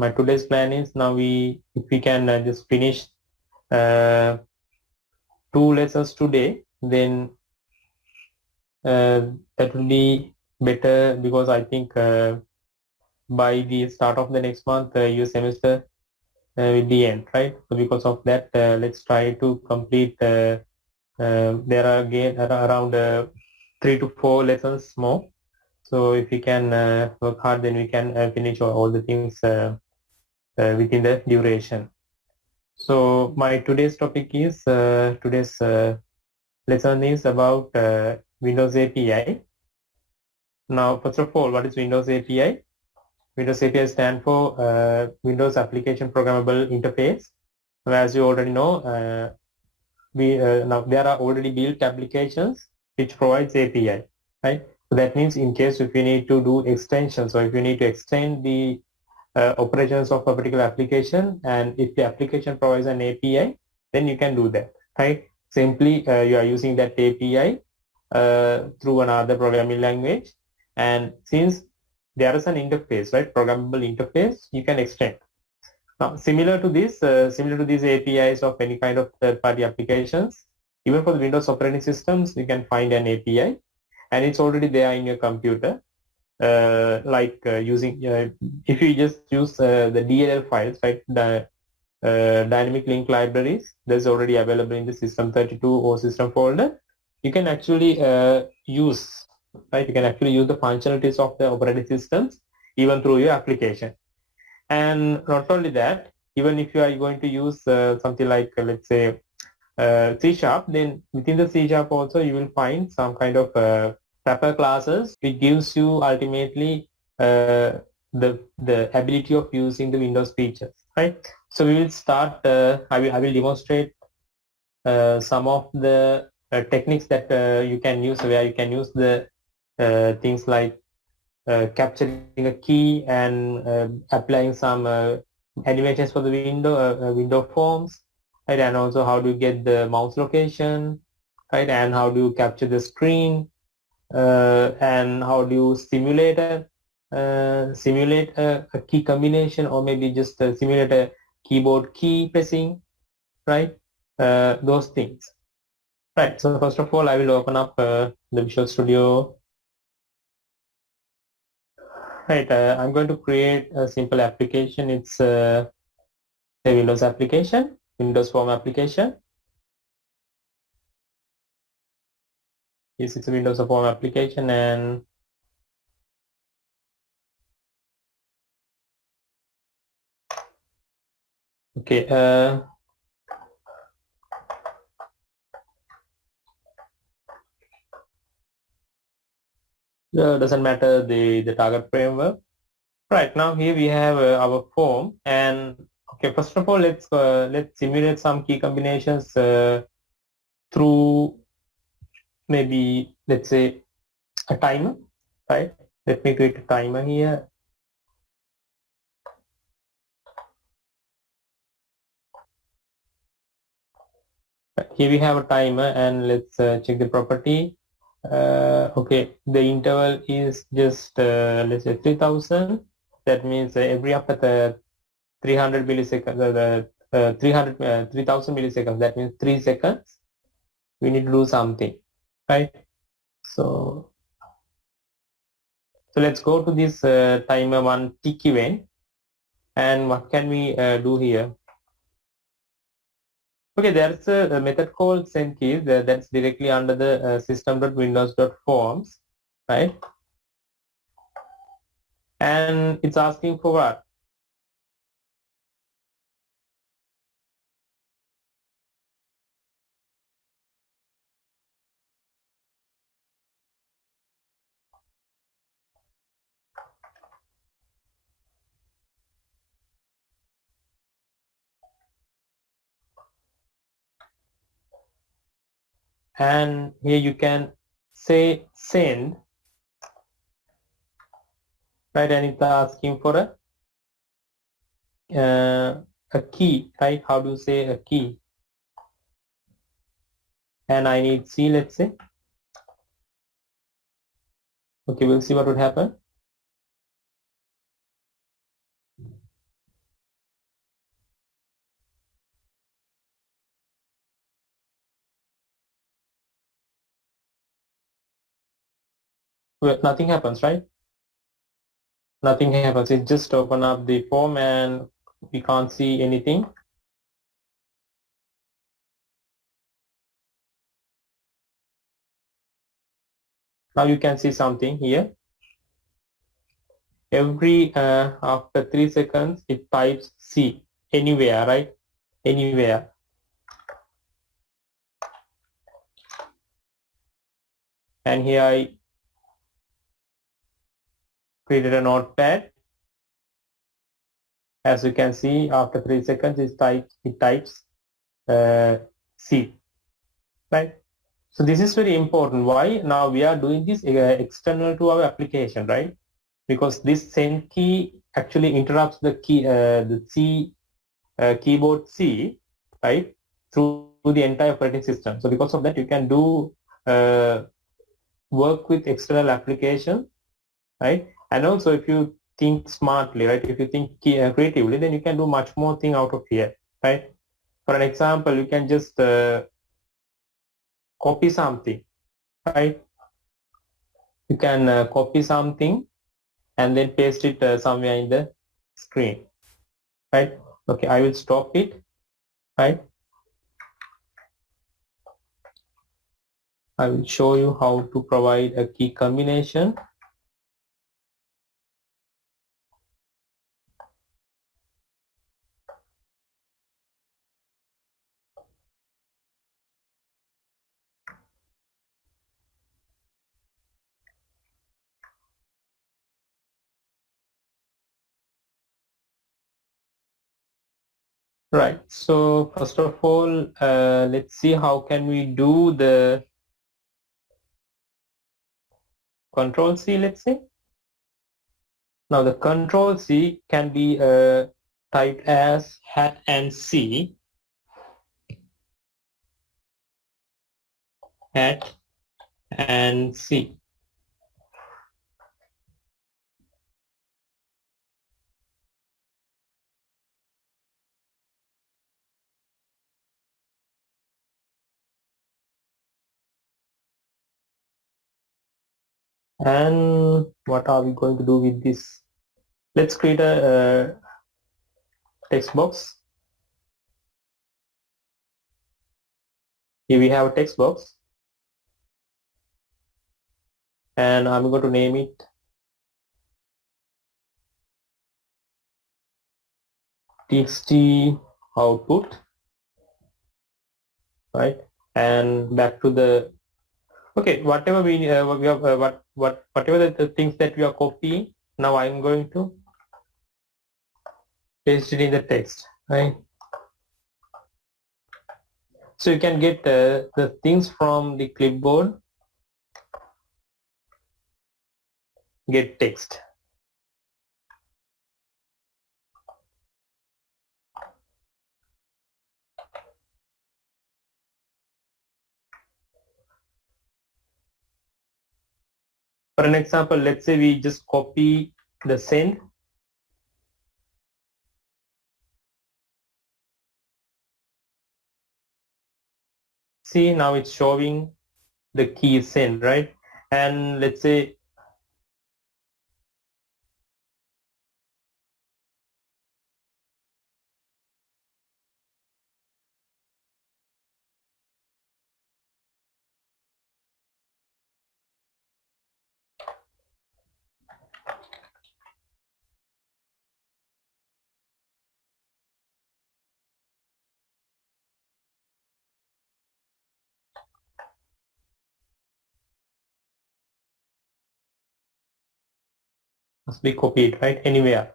my today's plan is now if we can just finish 2 lessons today, then that will be better, because I think by the start of the next month your semester will be end, right? So because of that, let's try to complete. There are again around 3 to 4 lessons more. So if we can work hard, then we can finish all the things within the duration. So my today's topic is today's lesson is about Windows API. Now, first of all, what is Windows API? Windows API stands for Windows Application Programmable Interface. As you already know, now there are already built applications which provides API, right? So that means in case if you need to do extensions, or if you need to extend the operations of a particular application, and if the application provides an API, then you can do that, right? Simply you are using that API through another programming language, and since there is an interface, right, programmable interface, you can extend. Now, similar to these APIs of any kind of third-party applications, even for the Windows operating systems, you can find an API, and it's already there in your computer. Using if you just use the DLL files, right, the dynamic link libraries, that's already available in the system32 or system folder. You can actually use, right? You can actually use the functionalities of the operating systems even through your application. And not only that, even if you are going to use something like let's say C#, then within the C# also you will find some kind of wrapper classes which gives you ultimately the ability of using the Windows features, right? So we will start. I will demonstrate some of the techniques that you can use, where you can use the things like capturing a key and applying some animations for the window forms, right? And also how do you get the mouse location, right? And how do you capture the screen, and how do you simulate a key combination, or maybe just simulate a keyboard key pressing, right? Those things, right? So first of all, I will open up the Visual Studio. Right, I'm going to create a simple application. It's a Windows application, Windows Form application. Yes, it's a Windows Form application, and okay. Doesn't matter the target framework. Right, now here we have our form, and okay, first of all, let's simulate some key combinations through maybe, let's say, a timer, right? Let me create a timer here. Here we have a timer, and let's check the property. Okay, the interval is just let's say 3000. That means every after the 300 milliseconds, 3000 milliseconds, that means 3 seconds, we need to do something, right? So let's go to this timer one tick event, and what can we do here? Okay, there's a method called sendKeys that's directly under the system.windows.forms, right? And it's asking for what? And here you can say send, right? And it's asking for a key, right? How do you say a key? And I need C, let's say. Okay, we'll see what would happen. Well, nothing happens, right? Nothing happens. It just open up the form and we can't see anything. Now you can see something here. Every after 3 seconds, it types C anywhere, right? Anywhere. And here I created a notepad. As you can see, after 3 seconds, it types C, right? So this is very important. Why? Now we are doing this external to our application, right? Because this send key actually interrupts the C keyboard C, right, through the entire operating system. So because of that, you can do work with external application, right? And also, if you think smartly, right, if you think creatively, then you can do much more thing out of here, right? For an example, you can just copy something, right? You can copy something and then paste it somewhere in the screen, right? Okay, I will stop it, right? I will show you how to provide a key combination. Right. So first of all, let's see how can we do the control C, let's say. Now the control C can be typed as hat and C, hat and C. And what are we going to do with this? Let's create a text box. Here we have a text box. And I'm going to name it txt output, right? And back to the, okay, whatever we have, whatever the things that we are copying, now I'm going to paste it in the text, right? So you can get the things from the clipboard, get text. For an example, let's say we just copy the send. See, now it's showing the key send, right? And let's say must be copied, right? Anywhere.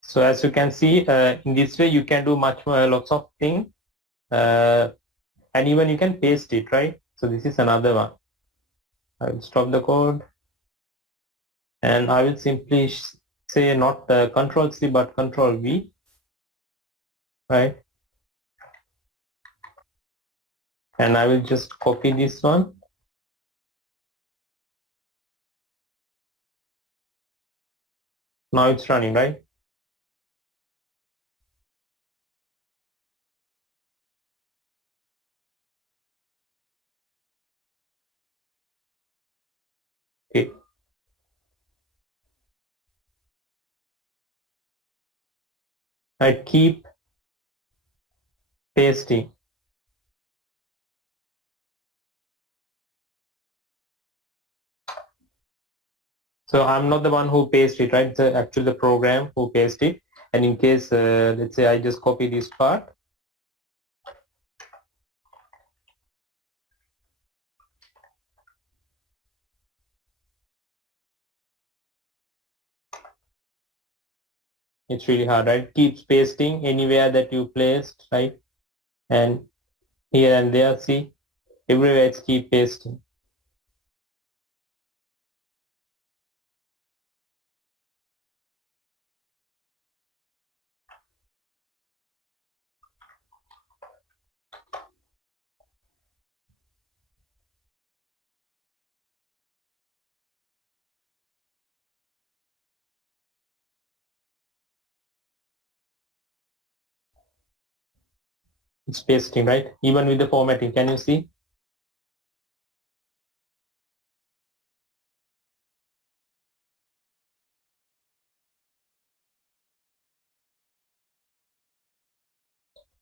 So as you can see, in this way you can do much more, lots of things, and even you can paste it, right? So this is another one. I will stop the code, and I will simply say not Control C but Control V, right? and I will just copy this one. Now it's running, right? Okay. I keep pasting. So I'm not the one who pasted it, right? It's actually the program who pasted it. And in case, let's say I just copy this part. It's really hard, right? Keeps pasting anywhere that you placed, right? And here and there, see, everywhere it's keep pasting. It's pasting, right? Even with the formatting, can you see?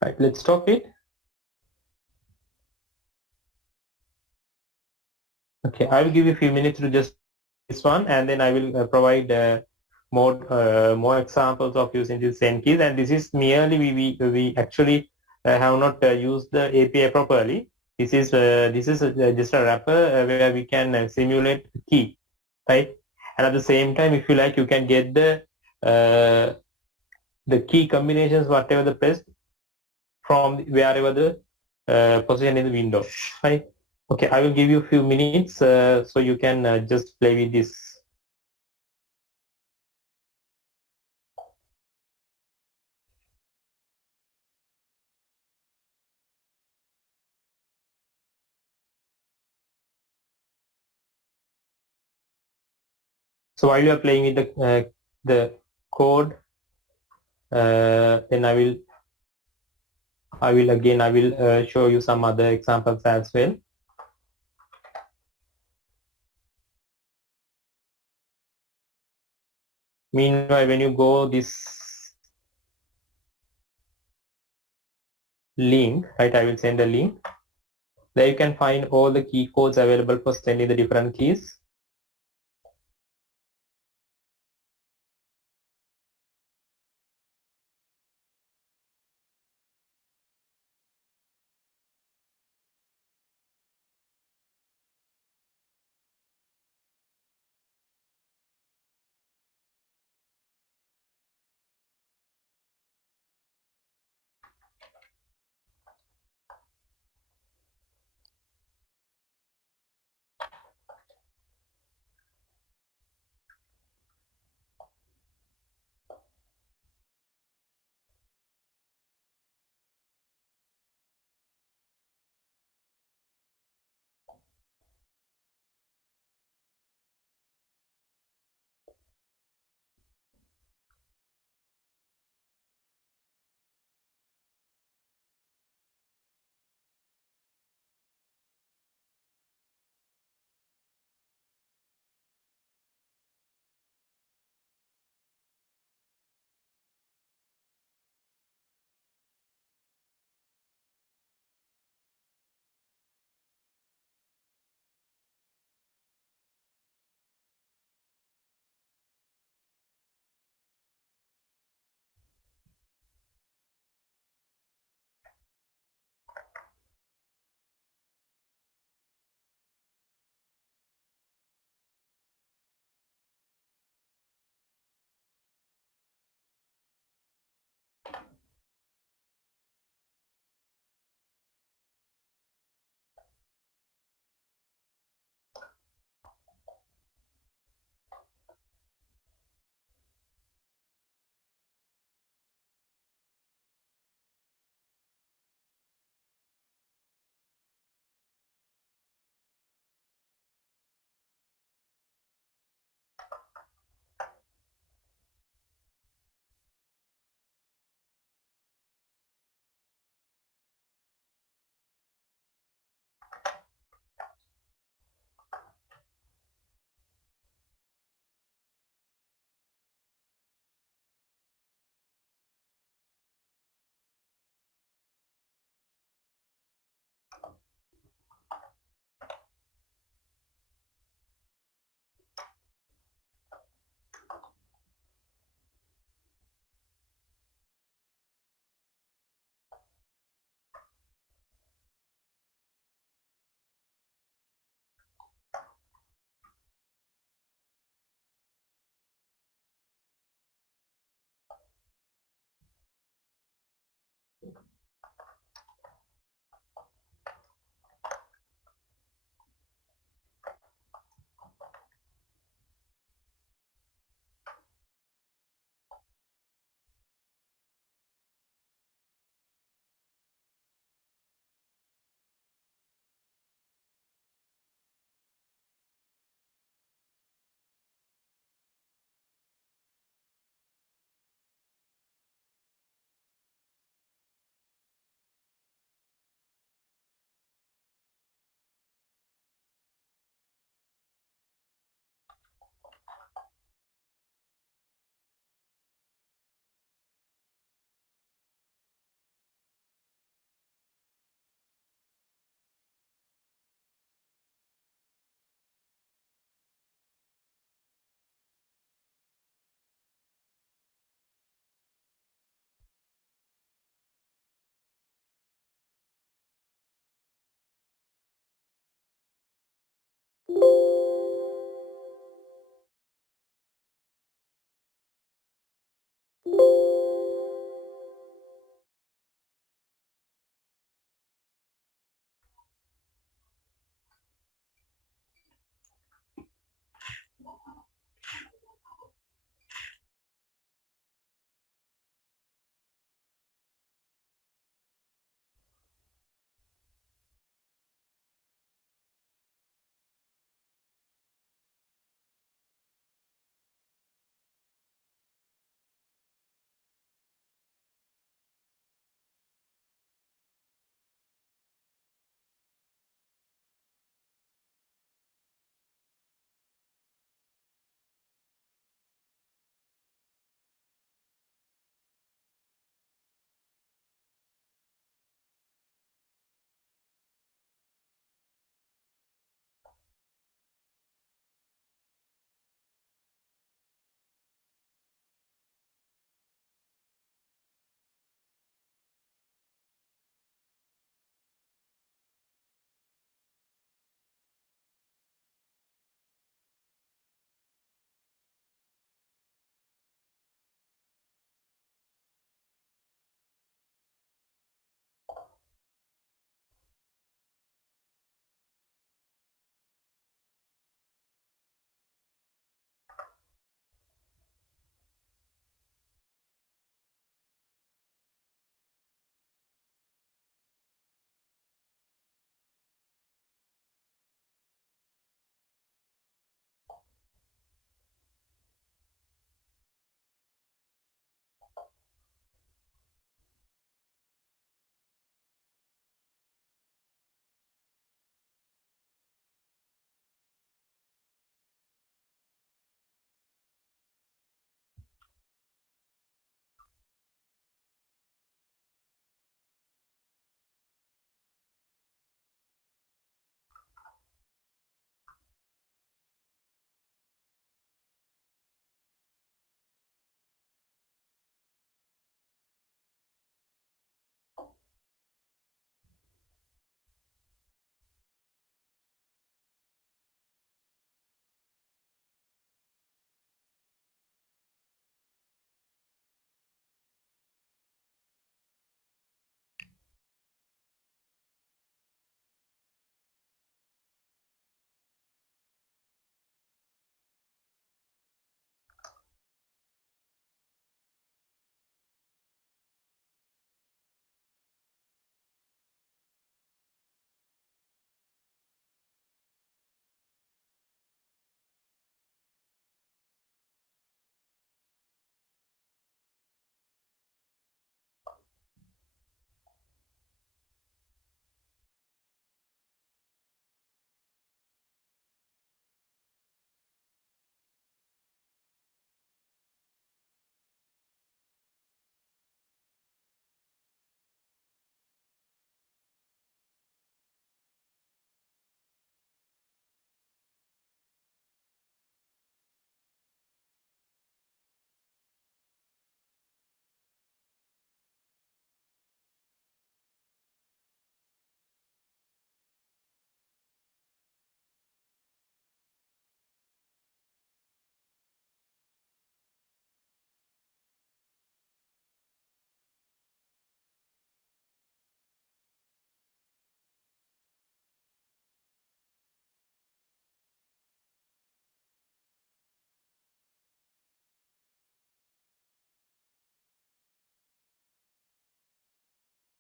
Right, let's stop it. Okay, I will give you a few minutes to just this one, and then I will provide more examples of using these send keys. And this is merely we actually have not used the API properly. This is just a wrapper where we can simulate key, right? And at the same time, if you like, you can get the key combinations, whatever the press from wherever the position in the window, right? Okay, I will give you a few minutes so you can just play with this. So while you are playing with the code, then I will show you some other examples as well. Meanwhile, when you go this link, right, I will send a link. There you can find all the key codes available for sending the different keys.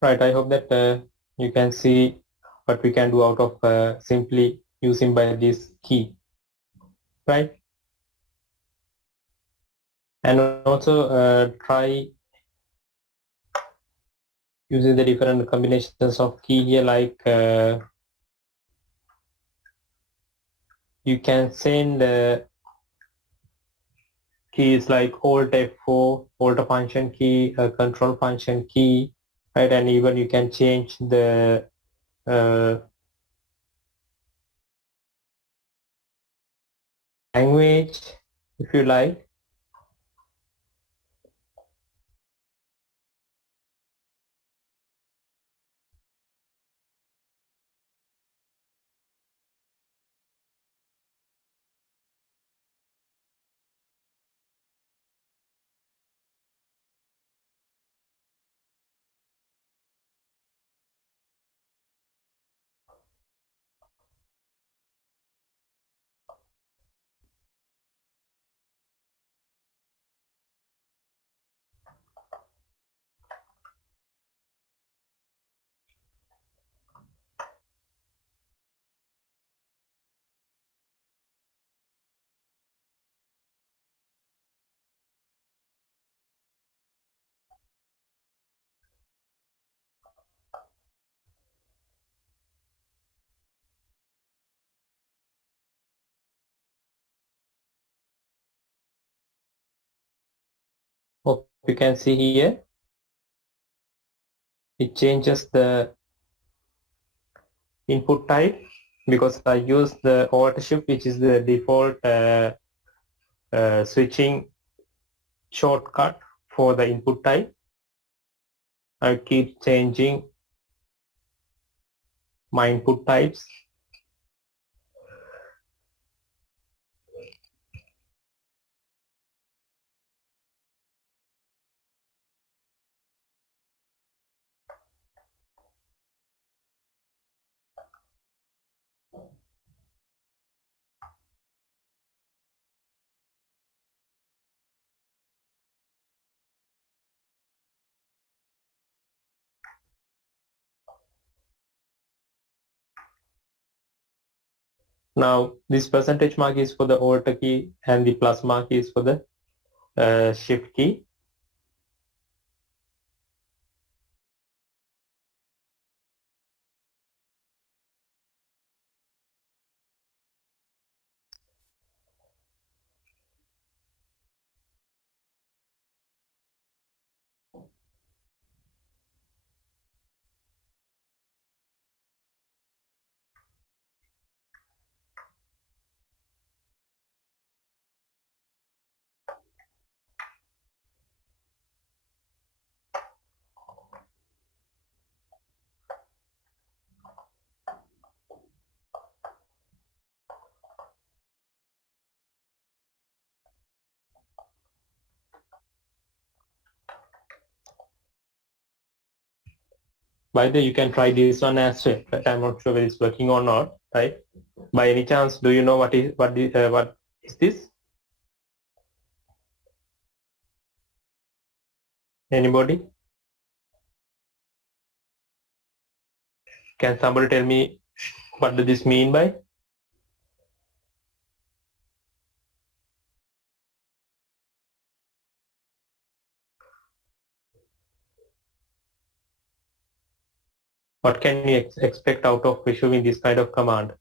Right, I hope that you can see what we can do out of simply using by this key, right? And also try using the different combinations of key here, like you can send keys like Alt F4, Alt function key, Control function key, right? And even you can change the language if you like. you can see here, it changes the input type because I use the Alt Shift, which is the default switching shortcut for the input type. I keep changing my input types. Now this percentage mark is for the Alt key and the plus mark is for the Shift key. By the way, you can try this one as well, but I'm not sure whether it's working or not, right? By any chance, do you know what is this? Anybody? Can somebody tell me what does this mean by? What can you expect out of issuing this kind of command?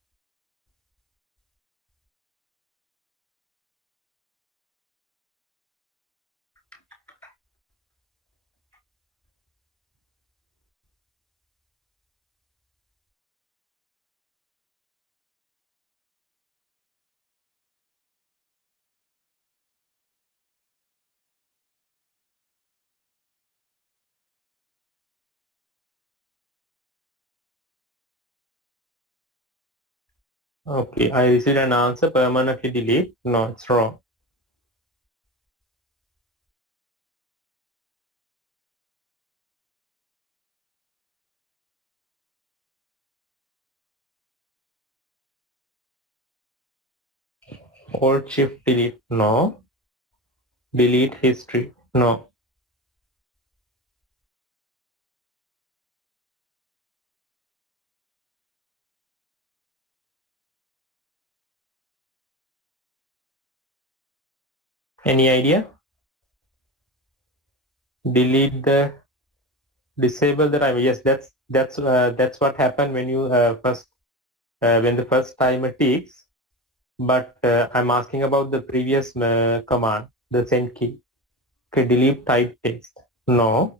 Okay, I received an answer, permanently delete. No, it's wrong. Alt Shift delete. No. Delete history. No. Any idea? Delete the disable the timer. Yes, that's what happened when you when the first timer ticks. But I'm asking about the previous command, the send key. Okay, delete type text. No.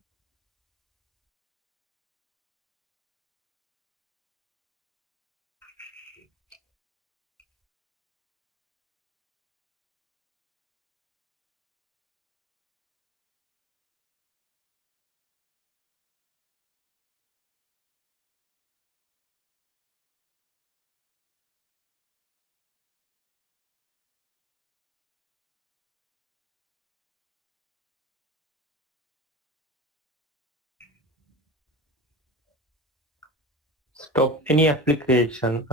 Stop any application.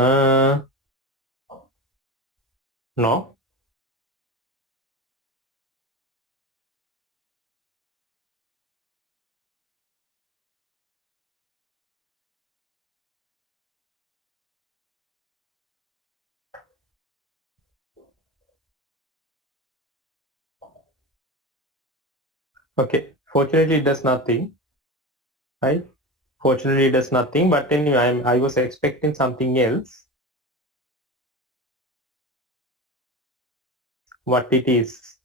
No. Okay. Fortunately, it does nothing. Right? Fortunately, it does nothing. But anyway, I was expecting something else. What it is?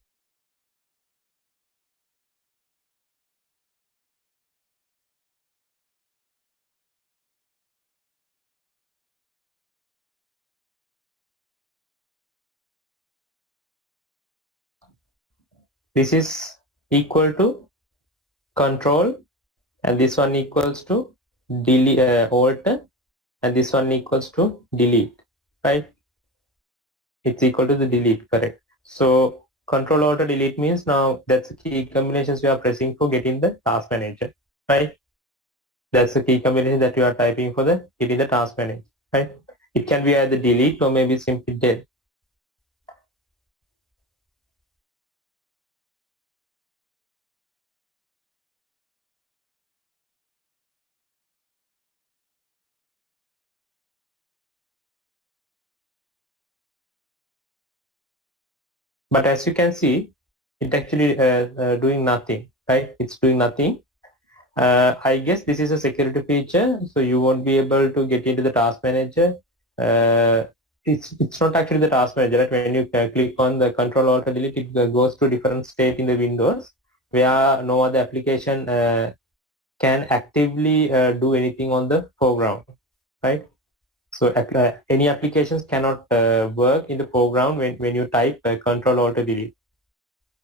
this is equal to control, and this one equals to delete, alt, and this one equals to delete, right? It's equal to the delete, correct? So control alt delete means now that's the key combinations you are pressing for getting the task manager, right? That's the key combination that you are typing for the getting the task manager, right? It can be either delete or maybe simply del. But as you can see, it actually doing nothing, right? It's doing nothing. I guess this is a security feature, so you won't be able to get into the task manager. Uh, it's not actually the task manager, right? When you click on the control alt delete, it goes to different state in the Windows where no other application can actively do anything on the foreground, right? So any applications cannot work in the foreground when you type control alt delete,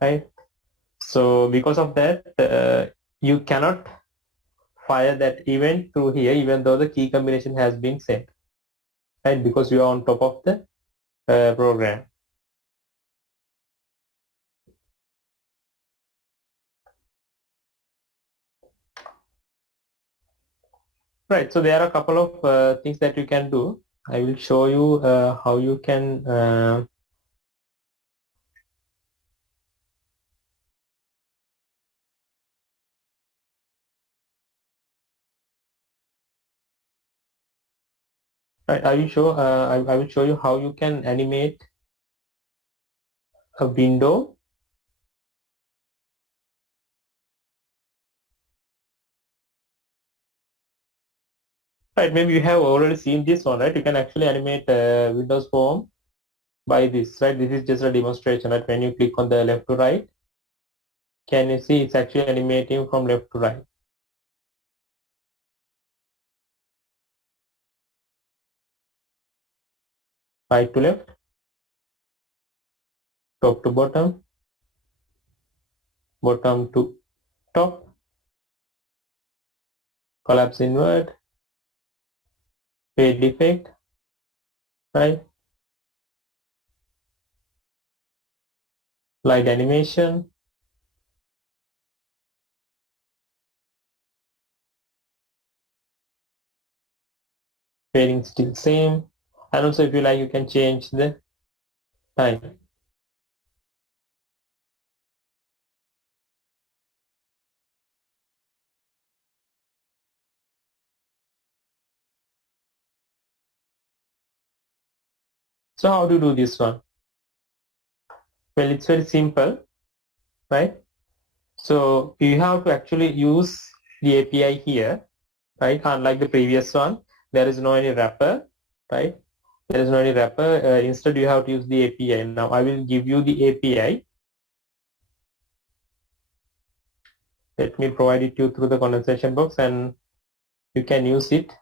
right? So because of that, you cannot fire that event through here even though the key combination has been set, right? Because you are on top of the program. Right, so there are a couple of things that you can do. I will show you how you can I will show you how you can animate a window. Right, maybe you have already seen this one, right? You can actually animate Windows form by this, right? This is just a demonstration, right? When you click on the left to right, can you see it's actually animating from left to right? Right to left, top to bottom, bottom to top, collapse invert, fade effect, right? Light animation, fading still same. And also if you like, you can change the time. So how to do this one? Well, it's very simple, right? So you have to actually use the API here, right? Unlike the previous one, there is no any wrapper, right? There is no any wrapper. Instead, you have to use the API. Now I will give you the API. Let me provide it to you through the conversation box and you can use it.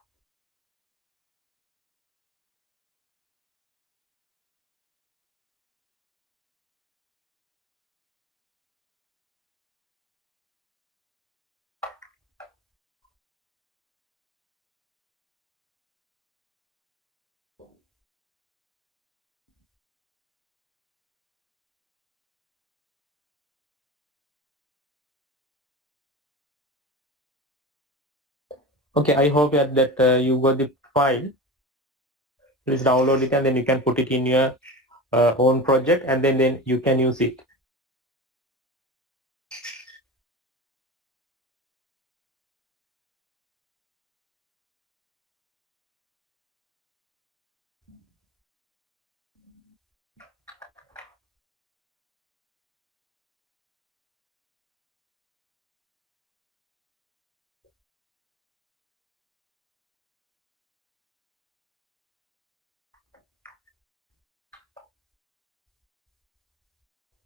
Okay, I hope that you got the file. Please download it and then you can put it in your own project and then you can use it.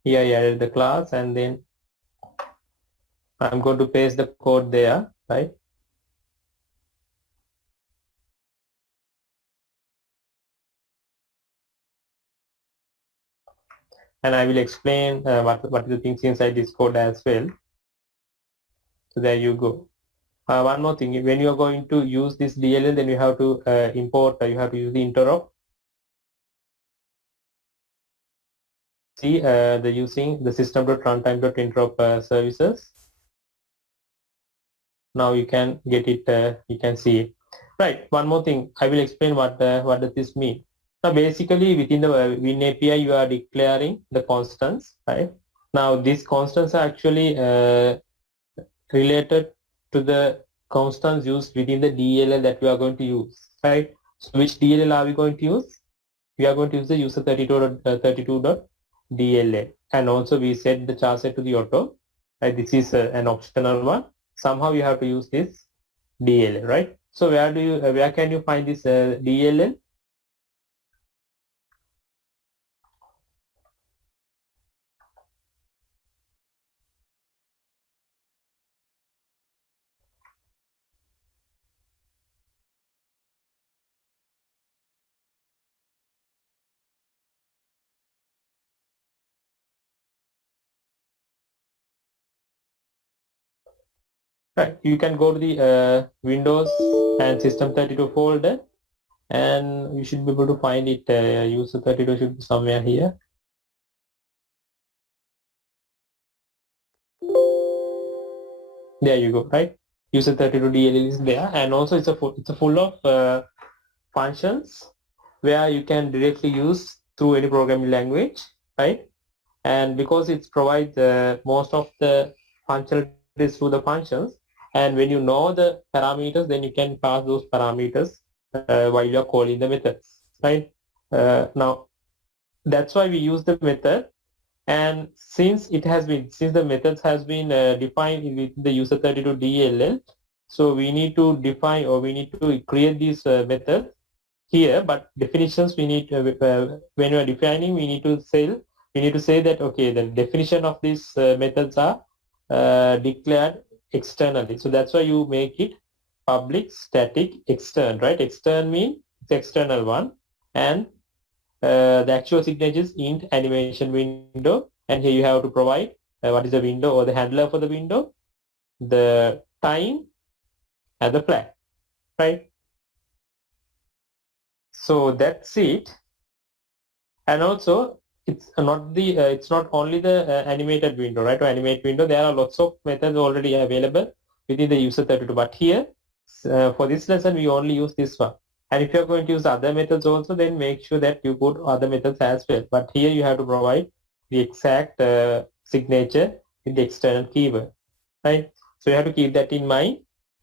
Here I added the class and then I'm going to paste the code there, right? and I will explain what are the things inside this code as well. So there you go. One more thing, when you are going to use this DLL, then you have to import, you have to use the interop. See the using the system.runtime.interop services. Now you can get it, you can see it. Right, one more thing, I will explain what does this mean. Now basically within the Win API, you are declaring the constants, right? Now these constants are actually related to the constants used within the DLL that we are going to use, right? So which DLL are we going to use? We are going to use the user32.dll, and also we set the char set to the auto, right? This is an optional one. Somehow you have to use this DLL, right? So where can you find this DLL? Right, you can go to the Windows and System32 folder, and you should be able to find it. User32 should be somewhere here. There you go, right? User32 DLL is there, and also it's a full of functions where you can directly use through any programming language, right? And because it provides most of the functionalities through the functions, and when you know the parameters, then you can pass those parameters while you're calling the methods, right? Now that's why we use the method. And since the methods has been defined with the user32 DLL, so we need to define, or we need to create these methods here. But definitions, we need when we are defining, we need to say that, okay, the definition of these methods are declared externally. So that's why you make it public static extern, right? Extern means it's external one, and the actual signature is int animation window, and here you have to provide what is the window or the handler for the window, the time, and the flag, right? So that's it. And also it's not only the animated window, right? Or animate window, there are lots of methods already available within the user32, but here for this lesson we only use this one. And if you're going to use other methods also, then make sure that you put other methods as well. But here you have to provide the exact signature in the external keyword, right? So you have to keep that in mind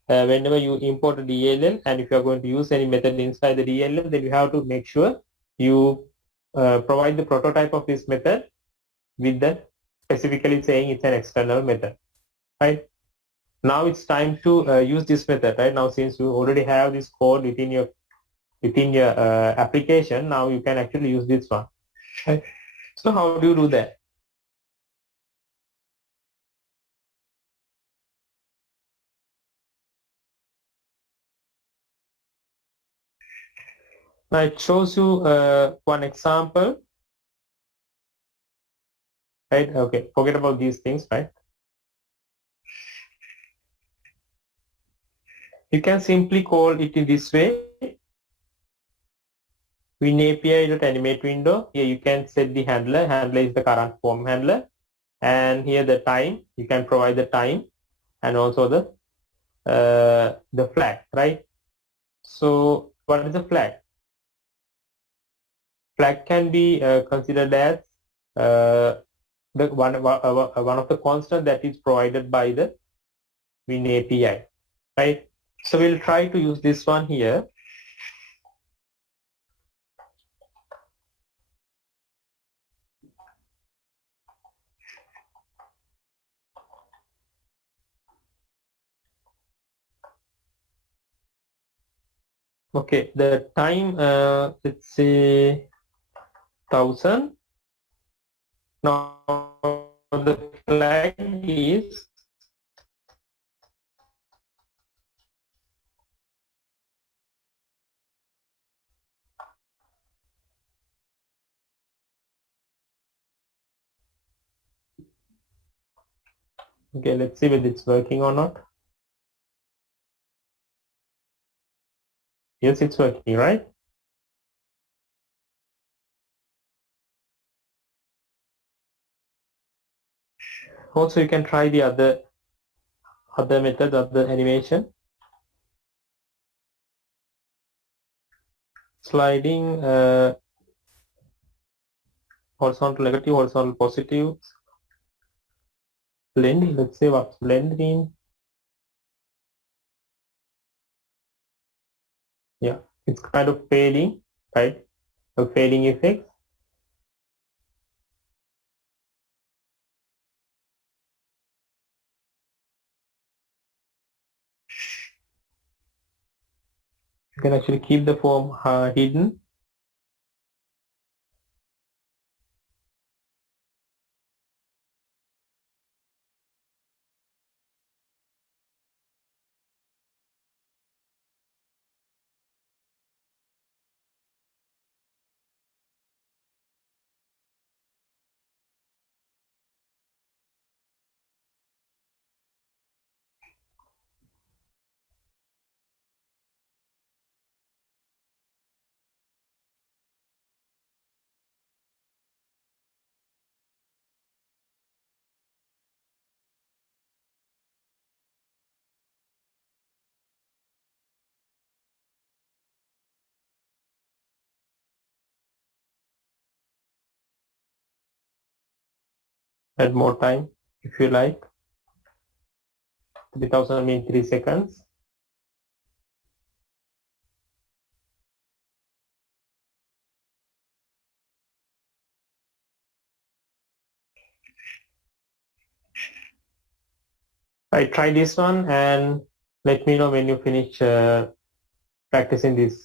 whenever you import a DLL, and if you're going to use any method inside the DLL, then you have to make sure you provide the prototype of this method with the specifically saying it's an external method, right? Now it's time to use this method, right? Now since you already have this code within your application, now you can actually use this one, right? So how do you do that? Now it shows you one example, right? Okay, forget about these things, right? You can simply call it in this way. Win API.animate window. Here you can set the handler. Handler is the current form handler. And here the time, you can provide the time, and also the flag, right? So what is the flag? Flag can be considered as the one of the constant that is provided by the Win API, right? So we'll try to use this one here. Okay, the time, let's say 1000. Now the flag is Okay, let's see whether it's working or not. Yes, it's working, right? Also, you can try the other method, other animation. Sliding horizontal negative, horizontal positive. Blend, let's say what's blend mean. Yeah, it's kind of fading, right? A fading effect. You can actually keep the form hidden. Add more time if you like. 3000 mean 3 seconds. I try this one and let me know when you finish practicing this.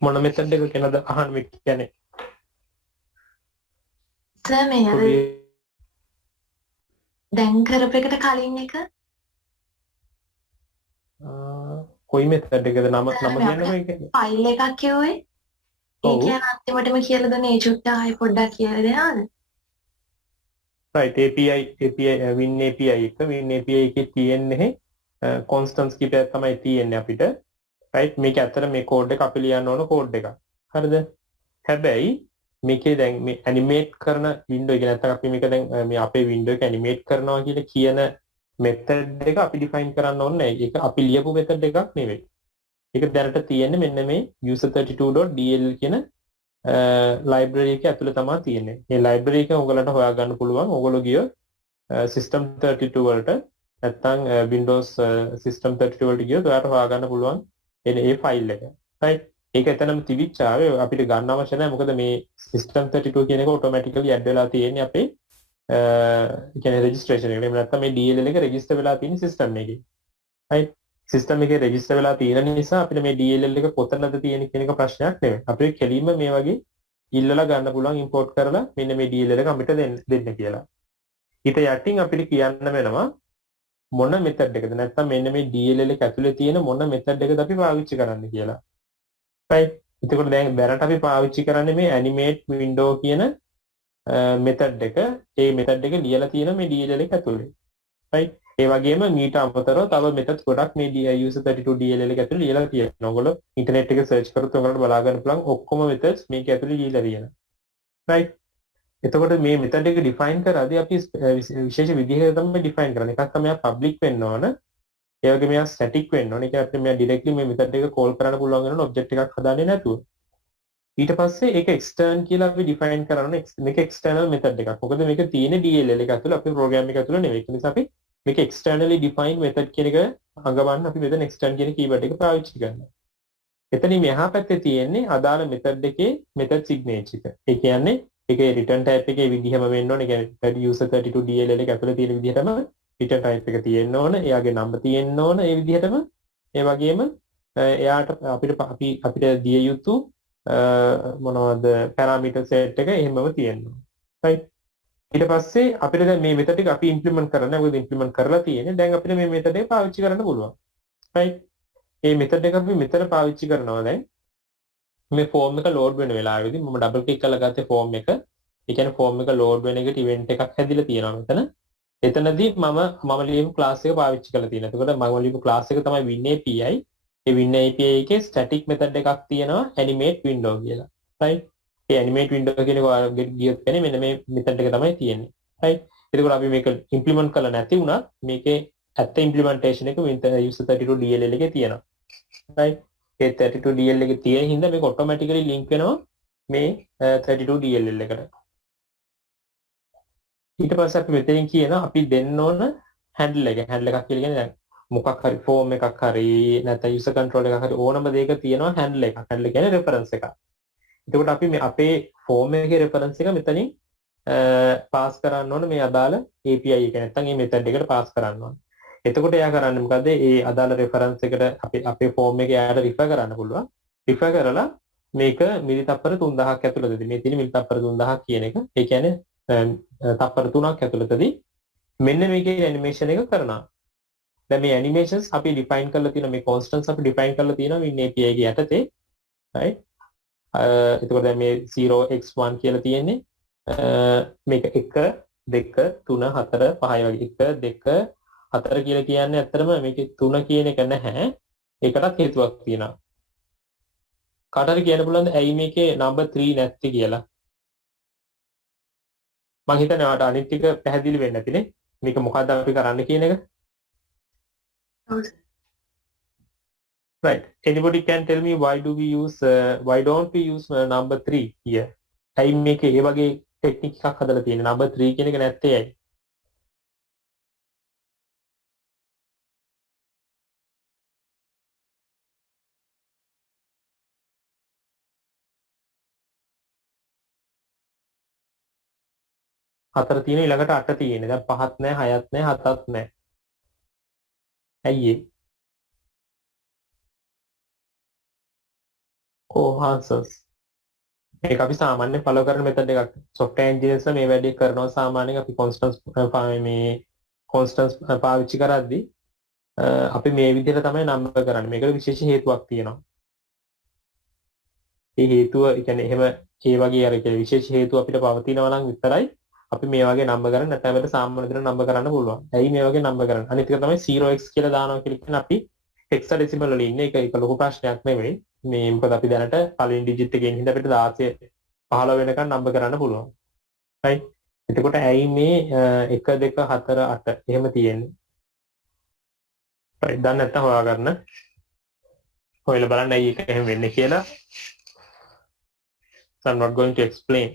මොන method එක ගැනද අහන්න කියන්නේ? Sir මේ අර දැන් කරපු එකට කලින් එක කොයි method එකද නම කියන්නකෝ ඒක. ෆයිල් එකක් කියුවේ. ඒ කියන්නේ අන්තිමටම කියලා දුන්නේ ඒ චුට්ට ආයෙ පොඩ්ඩක් කියලා දෙනවද? right API win API එක win API එකේ තියෙන්නේ constants කීපයක් තමයි තියෙන්නේ අපිට. right මේක ඇත්තට මේ code එක අපි ලියන්න ඕන code එකක්. හරිද? හැබැයි මේකේ දැන් මේ animate කරන window එක නැත්නම් අපි මේක දැන් මේ අපේ window එක animate කරනවා කියලා කියන method එක අපි define කරන්න ඕනේ නැහැ. ඒක අපි ලියපු method එකක් නෙවෙයි. ඒක දැනට තියෙන්නේ මෙන්න මේ user32.dll කියන library එක ඇතුළේ තමයි තියෙන්නේ. මේ library එක ඔයගලන්ට හොයාගන්න පුළුවන්. ඔයගොල්ලෝ ගිය system32 වලට නැත්නම් Windows system32 වලට ගියොත් ඔයාලට හොයාගන්න පුළුවන් ඒ ෆයිල් එක. right ඒක එතනම තිබිච්චාවේ අපිට ගන්න අවශ්‍ය නැහැ. මොකද මේ system32 කියන එක automatically add වෙලා තියෙන්නේ අපේ කියන්නේ registration එකට. එහෙම නැත්නම් මේ DLL එක register වෙලා තියෙන system එකේ. right සිස්ටම් එකේ රෙජිස්ටර් වෙලා තියෙන නිසා අපිට මේ DLL එක කොතනද තියෙන කියන එක ප්‍රශ්නයක් නෙවෙයි. අපිට කෙලින්ම මේ වගේ ඉල්ලලා ගන්න පුළුවන් ඉම්පෝර්ට් කරලා මෙන්න මේ DLL එක අපිට දෙන්න කියලා. ඊට යටින් අපිට කියන්න වෙනවා මොන මෙතඩ් එකද නැත්නම් මෙන්න මේ DLL එක ඇතුලේ තියෙන මොන මෙතඩ් එකද අපි පාවිච්චි කරන්න කියලා. right. එතකොට දැන් දැනට අපි පාවිච්චි කරන්නේ මේ animate window කියන මෙතඩ් එක. ඒ මෙතඩ් එක ලියලා තියෙන මේ DLL එක ඇතුලේ. right. ඒ වගේම මීට අමතරව තව මෙතඩ්ස් ගොඩක් මේ user32 DLL එක ඇතුලේ ලියලා තියෙනවා. ඔයගොල්ලෝ ඉන්ටර්නෙට් එකේ සර්ච් කරොත් ඔයගොල්ලන්ට බලා ගන්න පුළුවන් ඔක්කොම මෙතඩ්ස් මේක ඇතුලේ ලියලා තියෙනවා. right. එතකොට මේ මෙතඩ් එක define කරද්දී අපි විශේෂ විදිහකට තමයි define කරන්නේ. එකක් තමයි public වෙන්න ඕන. ඒ වගේම මෙයා static වෙන්න ඕන. ඒ කියන්නේ අපිට මෙයා directly මේ මෙතඩ් එක call කරන්න පුළුවන් වෙන object එකක් හදාන්නේ නැතුව. ඊට පස්සේ ඒක extern කියලා අපි define කරනවා. මේක external method එකක්. මොකද මේක තියෙන්නේ DLL එක ඇතුලේ අපේ program එක ඇතුලේ නෙවෙයි. ඒ නිසා අපි මේක externally defined method කියන එක අඟවන්න අපි මෙතන extend කියන keyword එක පාවිච්චි කරනවා. එතනින් මෙහා පැත්තේ තියෙන්නේ අදාළ method එකේ method signature එක. ඒ කියන්නේ ඒකේ return type එකේ විදිහම වෙන්න ඕනේ. ඒ කියන්නේ user 32 DLL එක ඇතුලේ තියෙන විදිහටම return type එක තියෙන්න ඕන. එයාගේ number තියෙන්න ඕන. ඒ විදිහටම ඒ වගේම එයාට අපිට දිය යුතු මොනවද parameter set එක එහෙමම තියෙන්න ඕන. right. ඊට පස්සේ අපිට දැන් මේ method එක අපි implement කරන්න. මොකද implement කරලා තියෙන්නේ. දැන් අපිට මේ method එක පාවිච්චි කරන්න පුළුවන්. right. මේ method එක අපි මෙතන පාවිච්චි කරනවා දැන්. මේ form එක load වෙන වෙලාවෙදී මම double click කරලා ගත්තේ form එක. ඒ කියන්නේ form එක load වෙන එකට event එකක් හැදිලා තියෙනවා මෙතන. එතනදී මම ලියපු class එක පාවිච්චි කරලා තියෙනවා. එතකොට මම ලියපු class එක තමයි win API. ඒ win API එකේ static method එකක් තියෙනවා animate window කියලා. right. ඒ animate window කියන එක ඔයාලා ගියොත් එන්නේ මෙන්න මේ method එක තමයි තියෙන්නේ. right. එතකොට අපි මේක implement කරලා නැති වුණත් මේකේ ඇත්ත implementation එක user32 DLL එකේ තියෙනවා. right. ඒ 32 DL එකේ තියෙන හින්දා මේක automatically link වෙනවා මේ 32 DLL එකට. ඊට පස්සේ අපි මෙතනින් කියන අපි දෙන්න ඕන handle එක. handle එකක් කියලා කියන්නේ දැන් මොකක් හරි form එකක් හරි නැත්නම් user control එකක් හරි ඕනම දෙයක තියෙනවා handle එකක්. handle කියන්නේ reference එකක්. එතකොට අපි මේ අපේ form එකේ reference එක මෙතනින් pass කරන්න ඕන මේ අදාළ API එක නැත්නම් මේ method එකට pass කරන්න ඕන. එතකොට එයා කරන්නේ මොකද? ඒ අදාළ reference එකට අපේ form එකේ එයාට refer කරන්න පුළුවන්. refer කරලා මේක මිලි තප්පර 3000ක් ඇතුළතදී මේ තියෙන මිලි තප්පර 3000ක් කියන එක ඒ කියන්නේ තප්පර 3ක් ඇතුළතදී මෙන්න මේකේ animation එක කරනවා. දැන් මේ animations අපි define කරලා තියෙන මේ constants අපි define කරලා තියෙනවා මේ API එකේ යටතේ. right. එතකොට දැන් මේ 0x1 කියලා තියෙන්නේ මේක 1 2 3 4 5 වගේ 1 2 4 කියලා කියන්නේ ඇත්තටම මේකේ 3 කියන එක නැහැ. ඒකටත් හේතුවක් තියෙනවා. කාට හරි කියන්න පුළුවන්ද ඇයි මේකේ number 3 නැත්තේ කියලා? මම හිතන්නේ ඔයාලට අනිත් ටික පැහැදිලි වෙන්නේ නැතිනේ. මේක මොකද්ද අපි කරන්න කියන එක? Right. Anybody can tell me why don't we use number 3 here? ඇයි මේකේ ඒ වගේ ටෙක්නික් එකක් හදලා තියෙන්නේ? number 3 කියන එක නැත්තේ ඇයි? හතර තියෙන ඊළඟට 8 තියෙන්නේ. දැන් පහක් නැහැ, හයක් නැහැ, හතක් නැහැ. ඇයි ඒ? answers. මේක අපි සාමාන්‍යයෙන් follow කරන method එකක්. software engineers ලා මේ වැඩේ කරනවා සාමාන්‍යයෙන් අපි constants පාවිච්චි කරද්දී අපි මේ විදිහට තමයි number කරන්නේ. මේකට විශේෂ හේතුවක් තියෙනවා. ඒ හේතුව කියන්නේ එහෙම ඒ වගේ අර කියන්නේ විශේෂ හේතුව අපිට පවතිනවා නම් විතරයි අපි මේ වගේ නම්බර් කරන්නේ නැත්නම් අපිට සාමාන්‍ය විදිහට නම්බර් කරන්න පුළුවන්. ඇයි මේ වගේ නම්බර් කරන්නේ? අනිත් එක තමයි 0x කියලා දානවා කියලා කියන්නේ අපි hexadecimal වල ඉන්නේ. ඒක ලොකු ප්‍රශ්නයක් නෙවෙයි. මේ මොකද අපි දැනට පළවෙනි ඩිජිට් එකෙන් හින්දා අපිට 16 15 වෙනකන් නම්බර් කරන්න පුළුවන්. right. එතකොට ඇයි මේ 1 2 4 8 එහෙම තියෙන්නේ? right. දැන් නැත්තම් හොයාගන්න. හොයලා බලන්න ඇයි ඒක එහෙම වෙන්නේ කියලා. So I'm not going to explain.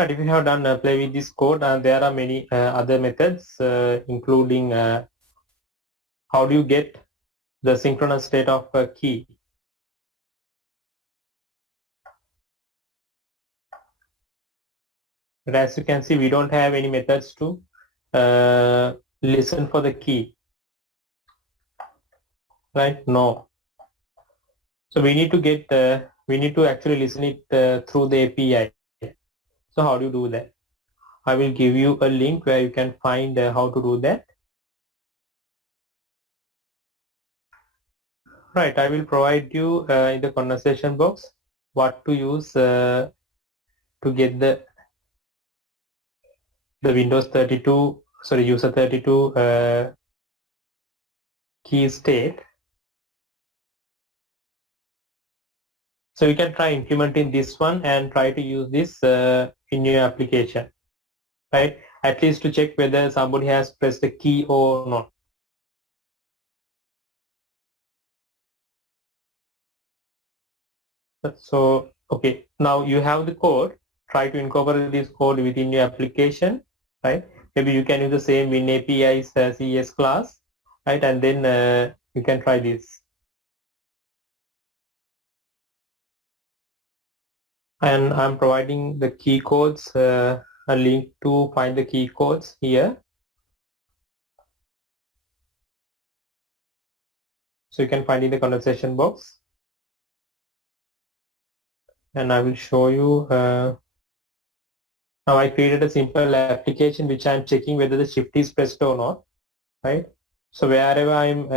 But if you have done play with this code, there are many other methods, including how do you get the synchronous state of a key. But as you can see, we don't have any methods to listen for the key, right? No. So we need to get, we need to actually listen it through the API. So how do you do that? I will give you a link where you can find how to do that. Right, I will provide you in the conversation box what to use to get the Windows 32, sorry, user 32 key state. So you can try implementing this one and try to use this in your application, right? At least to check whether somebody has pressed the key or not. So, okay, now you have the code. Try to incorporate this code within your application, right? Maybe you can use the same WinAPI's CES class, right? And then you can try this. And I'm providing the key codes, a link to find the key codes here. So you can find in the conversation box. And I will show you. Now I created a simple application which I'm checking whether the shift is pressed or not, right? So wherever I'm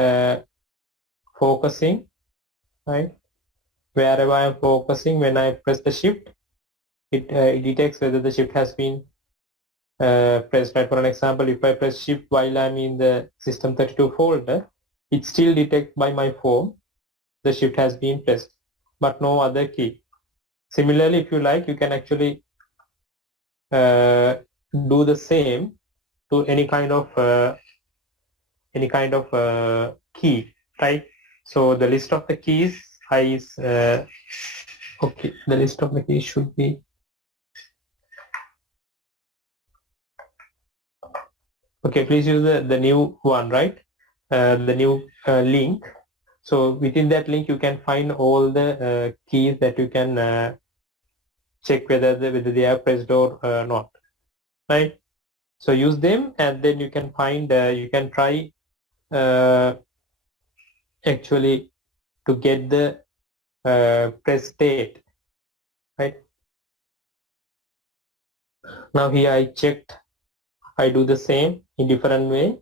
focusing, right? Wherever I'm focusing, when I press the shift, it detects whether the shift has been pressed. Right? For an example, if I press shift while I'm in the system32 folder, it still detects by my phone the shift has been pressed, but no other key. Similarly, if you like, you can actually do the same to any kind of key, right? So the list of the keys is okay. The list of the keys should be okay. Please use the new one, right? The new link. So within that link, you can find all the keys that you can check whether they are pressed or not, right? So use them, and then you can find you can try actually to get the press state, right? Now here I checked. I do the same in different way.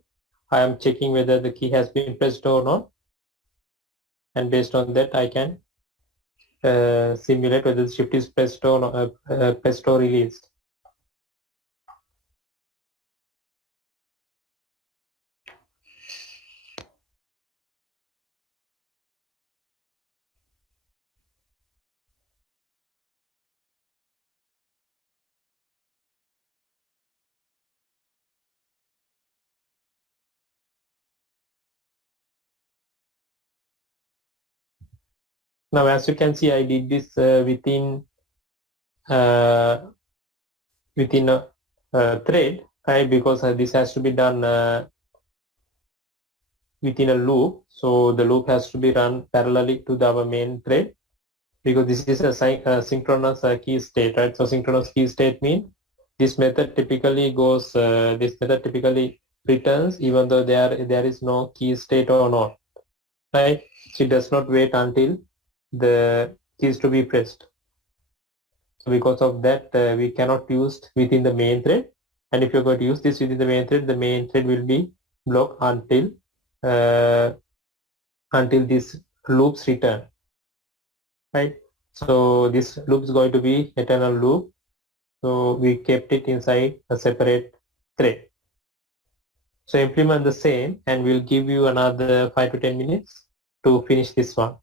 I am checking whether the key has been pressed or not, and based on that I can simulate whether the shift is pressed or not, pressed or released. Now, as you can see, I did this uh, within a thread, right? Because this has to be done within a loop. So the loop has to be run parallelly to our main thread, because this is a synchronous key state, right? So synchronous key state means this method typically goes, this method typically returns even though there is no key state or not, right? So it does not wait until the keys to be pressed. So because of that, we cannot use within the main thread. And if you're going to use this within the main thread will be blocked uh, until these loops return, right? So this loop is going to be eternal loop. So we kept it inside a separate thread. So implement the same, and we'll give you another 5 to 10 minutes to finish this one.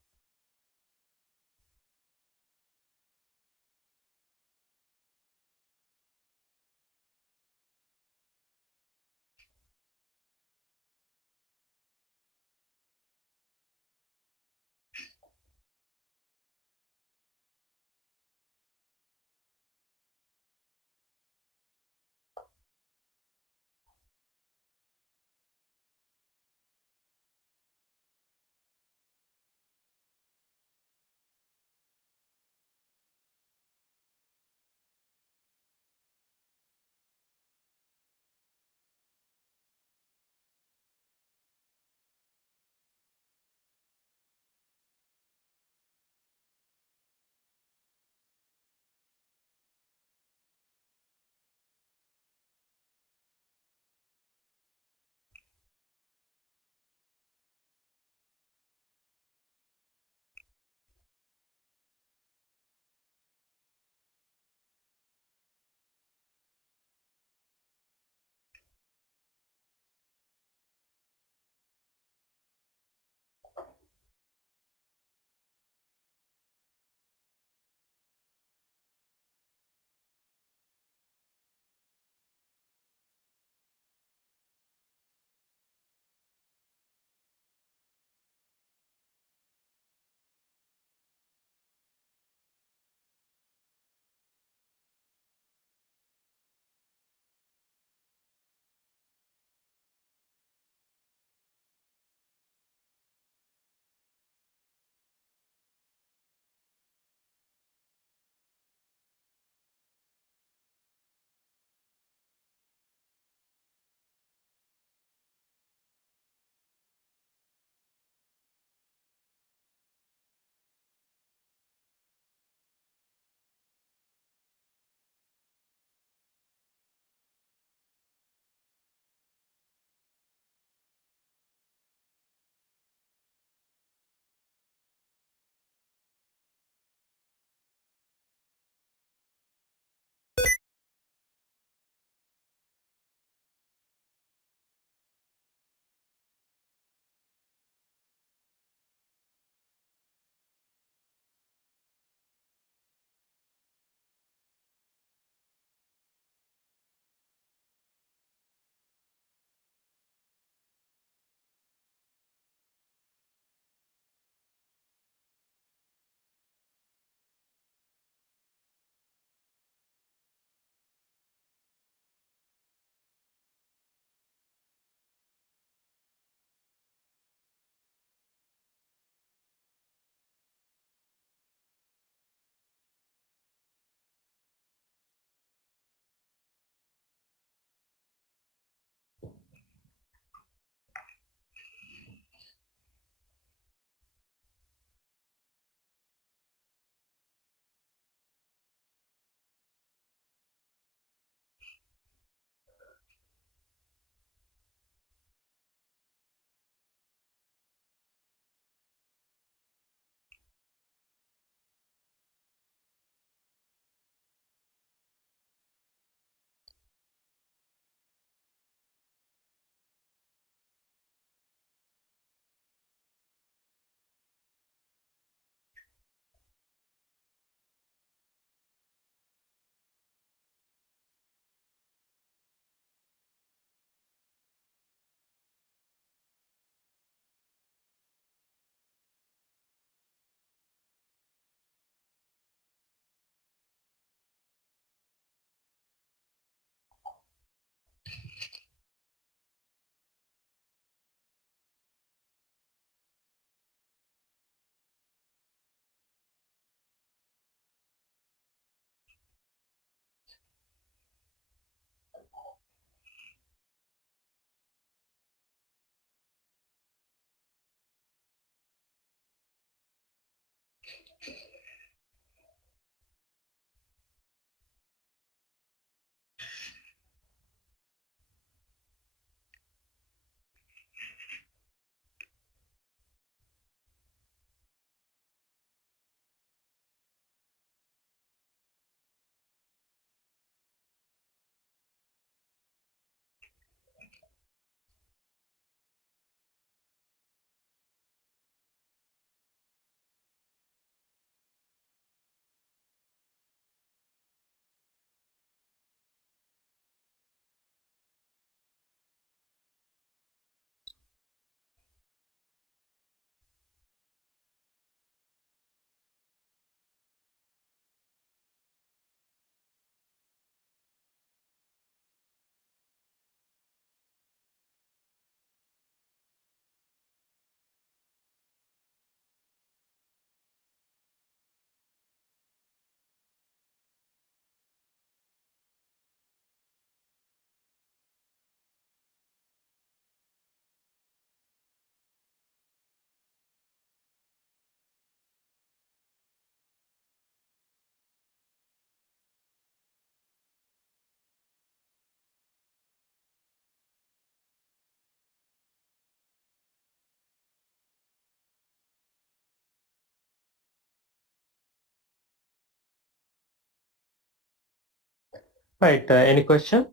Right. Any question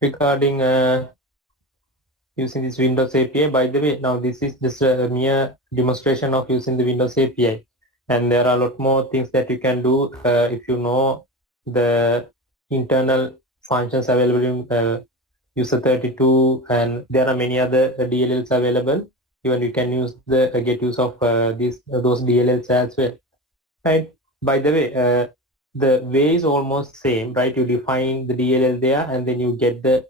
regarding using this Windows API? By the way, now this is just a mere demonstration of using the Windows API, and there are a lot more things that you can do if you know the internal functions available in user 32, and there are many other DLLs available. Even you can use the get use of those DLLs as well, right? By the way, the way is almost same, right? You define the DLL there, and then you get the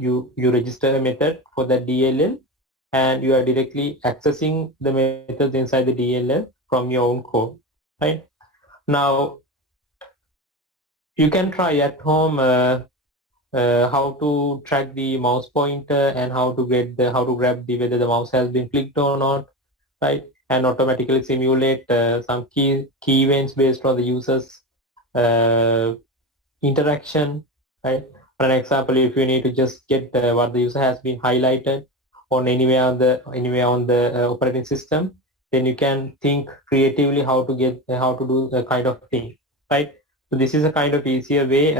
you register a method for that DLL, and you are directly accessing the methods inside the DLL from your own code, right? Now you can try at home how to track the mouse pointer and how to grab the whether the mouse has been clicked or not, right? And automatically simulate some key events based on the user's uh, interaction, right? For an example, if you need to just get what the user has been highlighted on anywhere on the operating system, then you can think creatively how to get how to do a kind of thing, right? So this is a kind of easier way.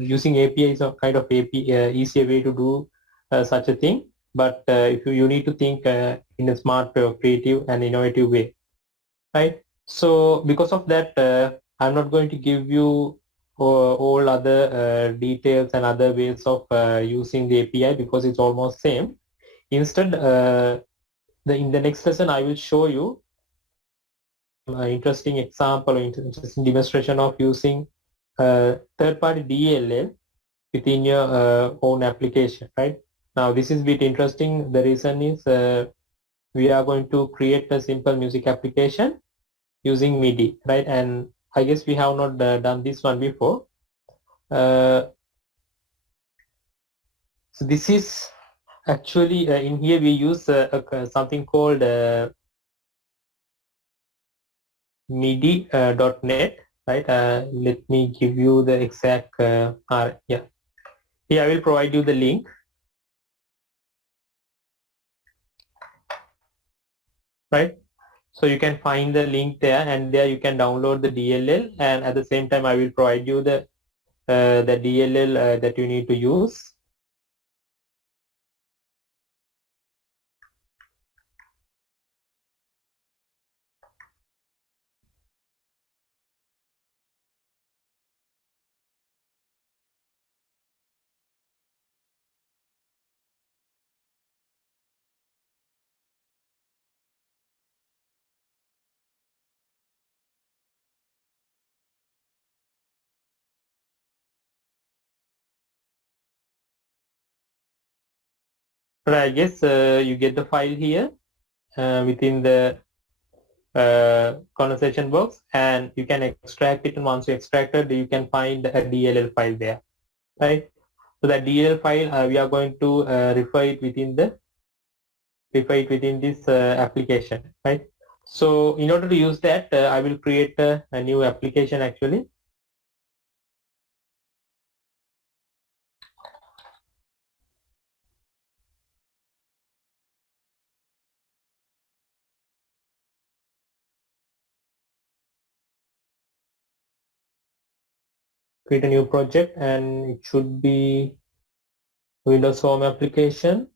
Using API is a kind of easier way to do such a thing. But if you need to think in a smart, creative, and innovative way, right? So because of that, I'm not going to give you all other details and other ways of using the API because it's almost same. Instead, in the next lesson, I will show you an interesting example or interesting demonstration of using third-party DLL within your own application, right? Now, this is a bit interesting. The reason is we are going to create a simple music application using MIDI, right? And I guess we have not done this one before. So this is actually in here we use something called MIDI.net, right? Let me give you the exact yeah. Here I will provide you the link, right? So you can find the link there, and there you can download the DLL, and at the same time I will provide you the DLL that you need to use. But I guess you get the file here within the conversation box, and you can extract it, and once you extract it, you can find a DLL file there, right? So that DLL file we are going to refer it within this application, right? So in order to use that, I will create a new application actually. Create a new project, and it should be Windows Home application.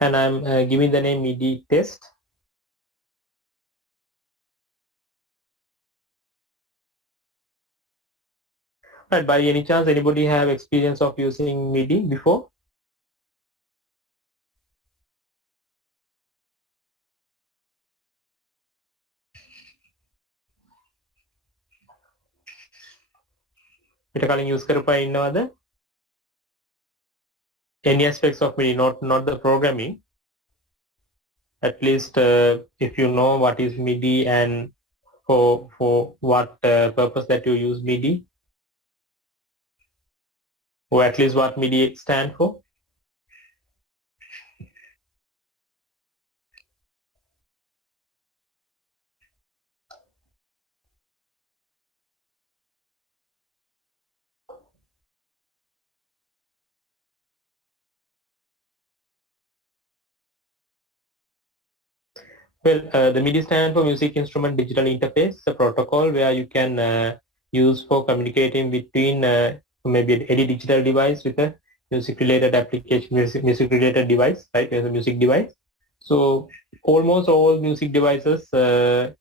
And I'm giving the name MIDI test. Right, by any chance, anybody have experience of using MIDI before? පිට කලින් use කරපු අය ඉන්නවද? Any aspects of MIDI, not the programming. At least if you know what is MIDI and for what purpose that you use MIDI, or at least what MIDI stand for. Well, the MIDI stand for Music Instrument Digital Interface, a protocol where you can use for communicating between maybe any digital device with a music-related application, music-related device, right? As a music device. So almost all music devices,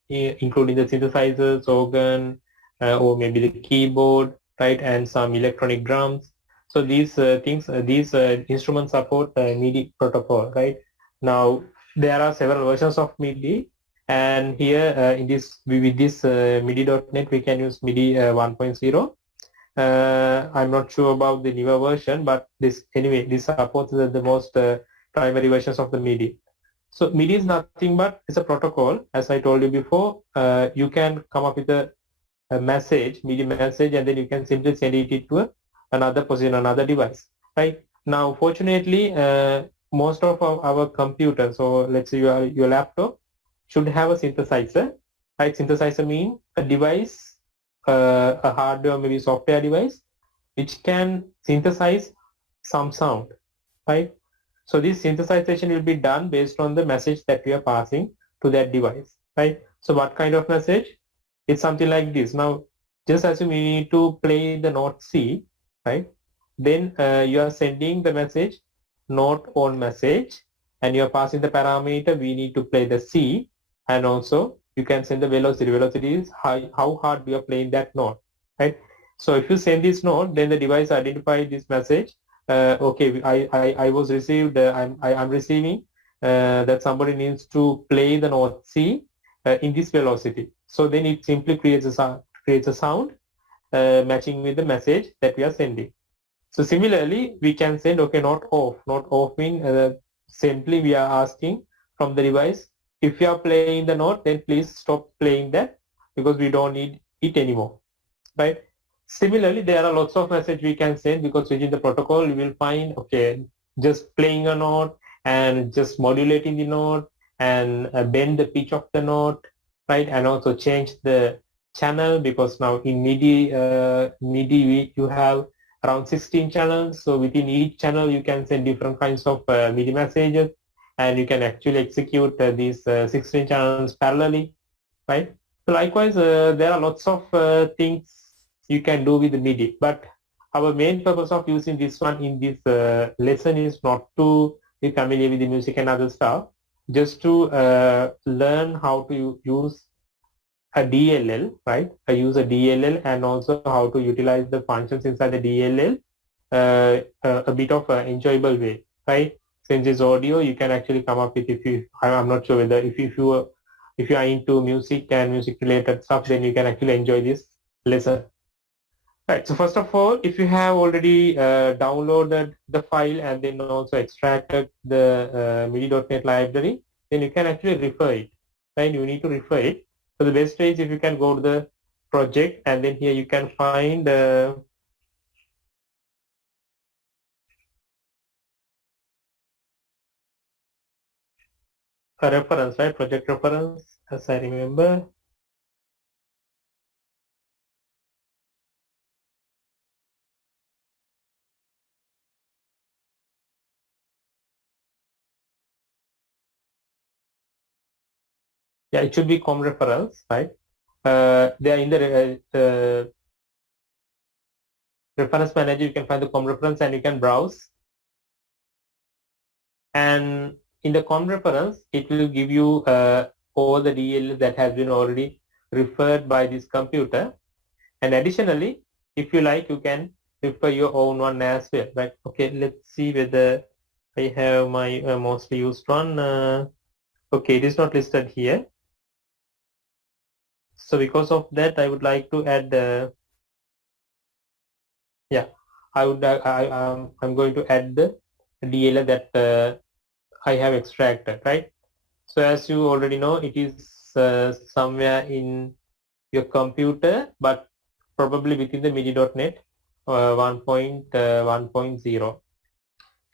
including the synthesizers, organ, or maybe the keyboard, right, and some electronic drums. So these these instruments support MIDI protocol, right? Now there are several versions of MIDI, and here in this with this MIDI.NET we can use MIDI 1.0. I'm not sure about the newer version, but this supports the most primary versions of the MIDI. So MIDI is nothing but it's a protocol. As I told you before, you can come up with a message, MIDI message, and then you can simply send it to another position, another device, right? Now, fortunately, most of our computers, so let's say your laptop, should have a synthesizer, right? Synthesizer means a device, a hardware, maybe software device, which can synthesize some sound, right? So this synthesization will be done based on the message that we are passing to that device, right? So what kind of message? It's something like this. Now, just assume you need to play the note C, right? Then you are sending the message note on message, and you are passing the parameter we need to play the C, and also you can send the velocity. Velocity is how hard we are playing that note, right? So if you send this note, then the device identifies this message. Okay, I was received. I'm receiving that somebody needs to play the note C in this velocity. So then it simply creates a sound matching with the message that we are sending. So similarly, we can send, okay, not off. Not off mean simply we are asking from the device, if you are playing the note, then please stop playing that because we don't need it anymore, right? Similarly, there are lots of messages we can send because within the protocol, you will find, okay, just playing a note and just modulating the note and bend the pitch of the note, right? And also change the channel because now in MIDI you have around 16 channels. So within each channel, you can send different kinds of MIDI messages, and you can actually execute these 16 channels parallelly, right? So likewise, there are lots of things you can do with the MIDI, but our main purpose of using this one in this lesson is not to be familiar with the music and other stuff, just to learn how to use a DLL, right? I use a DLL and also how to utilize the functions inside the DLL a bit of an enjoyable way, right? Since it's audio, you can actually come up with, I'm not sure whether if you are into music and music related stuff, then you can actually enjoy this lesson. Right, so first of all, if you have already downloaded the file and then also extracted the MIDI.NET library, then you can actually refer it, right? You need to refer it. So the best way is if you can go to the project, and then here you can find a reference, right? Project reference, as I remember. Yeah, it should be com reference, right? They are in the reference manager. You can find the com reference and you can browse. And in the com reference, it will give you all the DLL that has been already referred by this computer. And additionally, if you like, you can refer your own one as well, right? Okay, let's see whether I have my mostly used one. Okay, it is not listed here. So because of that, I would like to add, yeah, I'm going to add the DLL that I have extracted, right? So as you already know, it is somewhere in your computer, but probably within the MIDI.NET 1.1.0.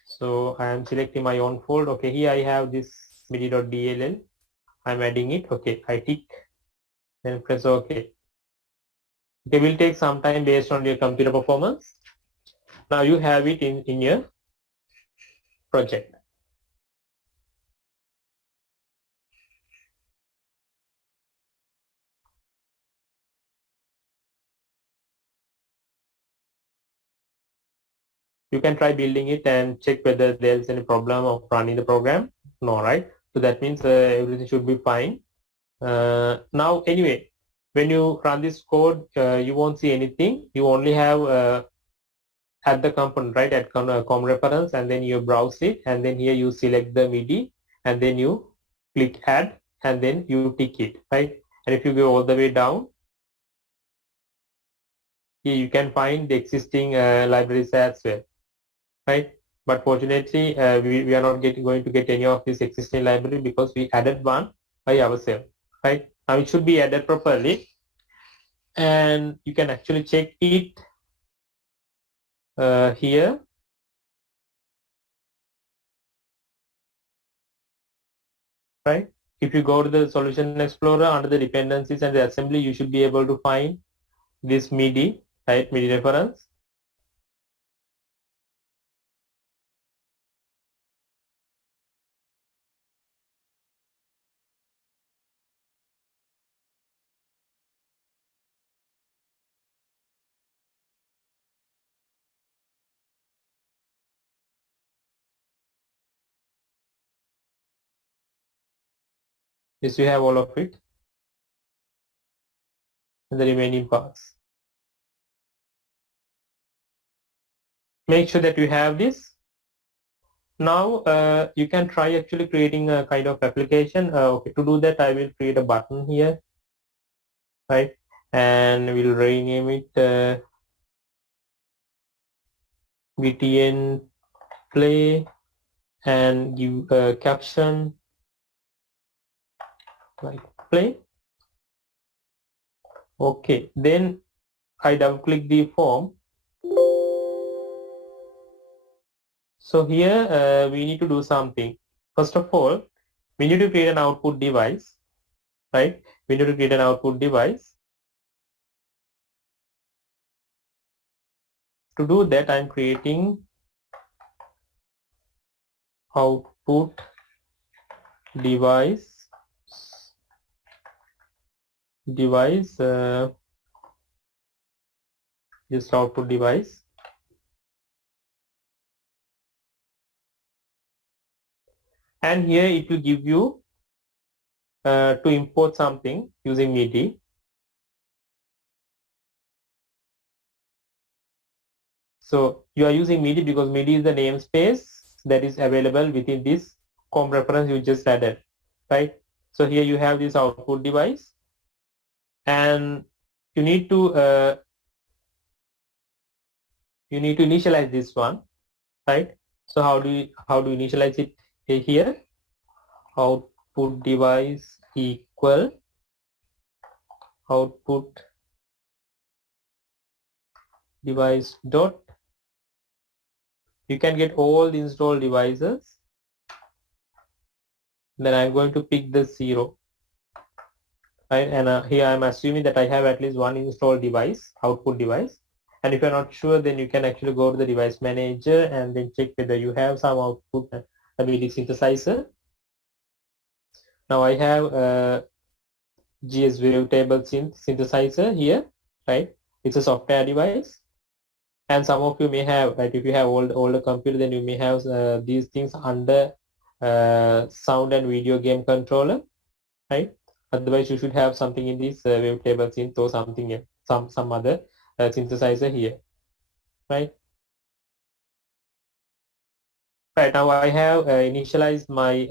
So I am selecting my own folder. Okay, here I have this MIDI.dll. I'm adding it. Okay, I tick and press OK. It will take some time based on your computer performance. Now you have it in your project. You can try building it and check whether there's any problem of running the program. No, right? So that means everything should be fine. Now, anyway, when you run this code, you won't see anything. You only have add the component, right, at com reference, and then you browse it, and then here you select the MIDI, and then you click add, and then you tick it, right? And if you go all the way down, here you can find the existing libraries as well, right? But fortunately, we are not going to get any of this existing library because we added one by ourselves, right? Now it should be added properly, and you can actually check it here. Right? If you go to the Solution Explorer under the dependencies and the assembly, you should be able to find this MIDI, right? MIDI reference. Yes, you have all of it and the remaining parts. Make sure that you have this. Now you can try actually creating a kind of application. Okay, to do that, I will create a button here, right? And we'll rename it BTN Play and give a caption like play. Okay, then I double click the form. So here we need to do something. First of all, we need to create an output device, right? We need to create an output device. To do that, I'm creating output device just output device. And here it will give you to import something using MIDI. So you are using MIDI because MIDI is the namespace that is available within this COM reference you just added, right? So here you have this output device, and you need to initialize this one, right? So how do you initialize it here? Output device equal output device dot. You can get all the installed devices. then I'm going to pick the 0, right? And here I'm assuming that I have at least one installed device, output device. And if you're not sure, then you can actually go to the device manager and then check whether you have some output MIDI synthesizer. Now I have GS Wavetable synthesizer here, right? It's a software device. And some of you may have, right, if you have older computer, then you may have these things under sound and video game controller, right? Otherwise, you should have something in this Wavetable synth or something else, some other synthesizer here, right? Right, now I have initialized my,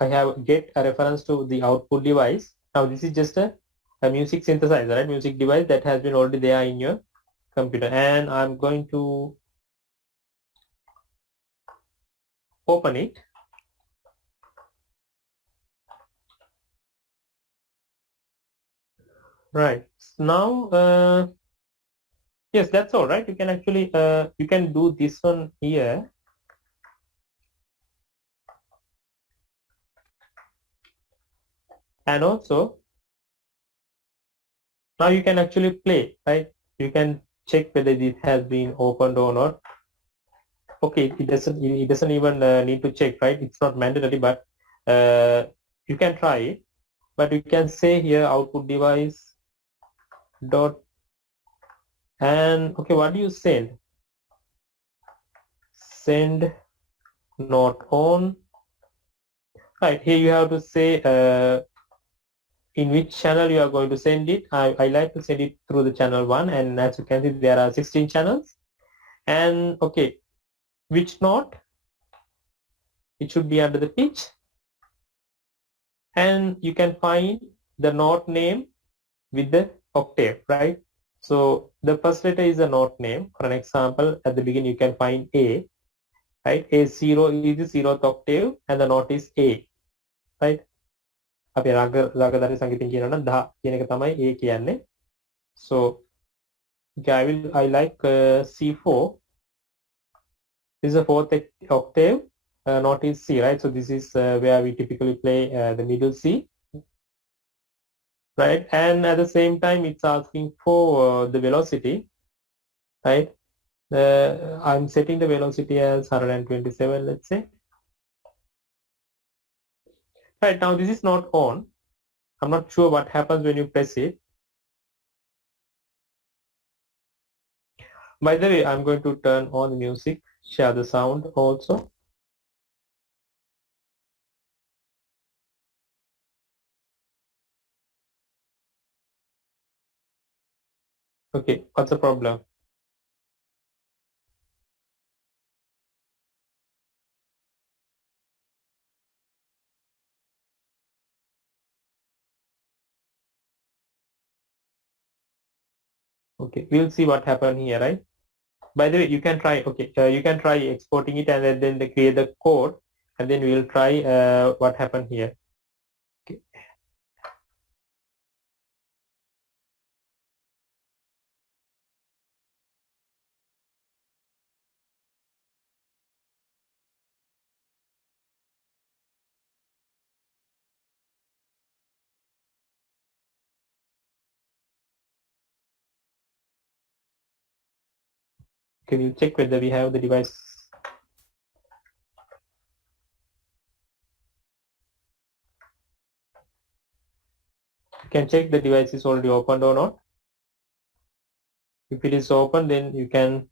I have get a reference to the output device. Now this is just a music synthesizer, right? Music device that has been already there in your computer. And I'm going to open it. Right, now, yes, that's all right. You can actually, you can do this one here. And also, now you can actually play, right? You can check whether it has been opened or not. Okay, it doesn't even need to check, right? It's not mandatory, but you can try it. But you can say here output device dot, and okay, what do you send? Send not on. Right, here you have to say in which channel you are going to send it. I like to send it through the channel 1, and as you can see there are 16 channels. And okay, which note? It should be under the pitch, and you can find the note name with the octave, right? So the first letter is a note name. For an example, at the beginning you can find A, right? A0 is the 0th octave and the note is A, right? අපි රාගධාරී සංගීතයෙන් කියනවා නම් 10 කියන එක තමයි A කියන්නේ. So okay, I like C4. This is a 4th octave. Note is C, right? So this is where we typically play the middle C, right? And at the same time it's asking for the velocity, right? I'm setting the velocity as 127, let's say. Right, now this is not on. I'm not sure what happens when you press it. By the way, I'm going to turn on the music, share the sound also. Okay, what's the problem? Okay, we'll see what happened here, right? By the way, you can try, okay, you can try exporting it and then they create the code, and then we'll try what happened here. Okay. Can you check whether we have the device? You can check the device is already opened or not. If it is open, then you can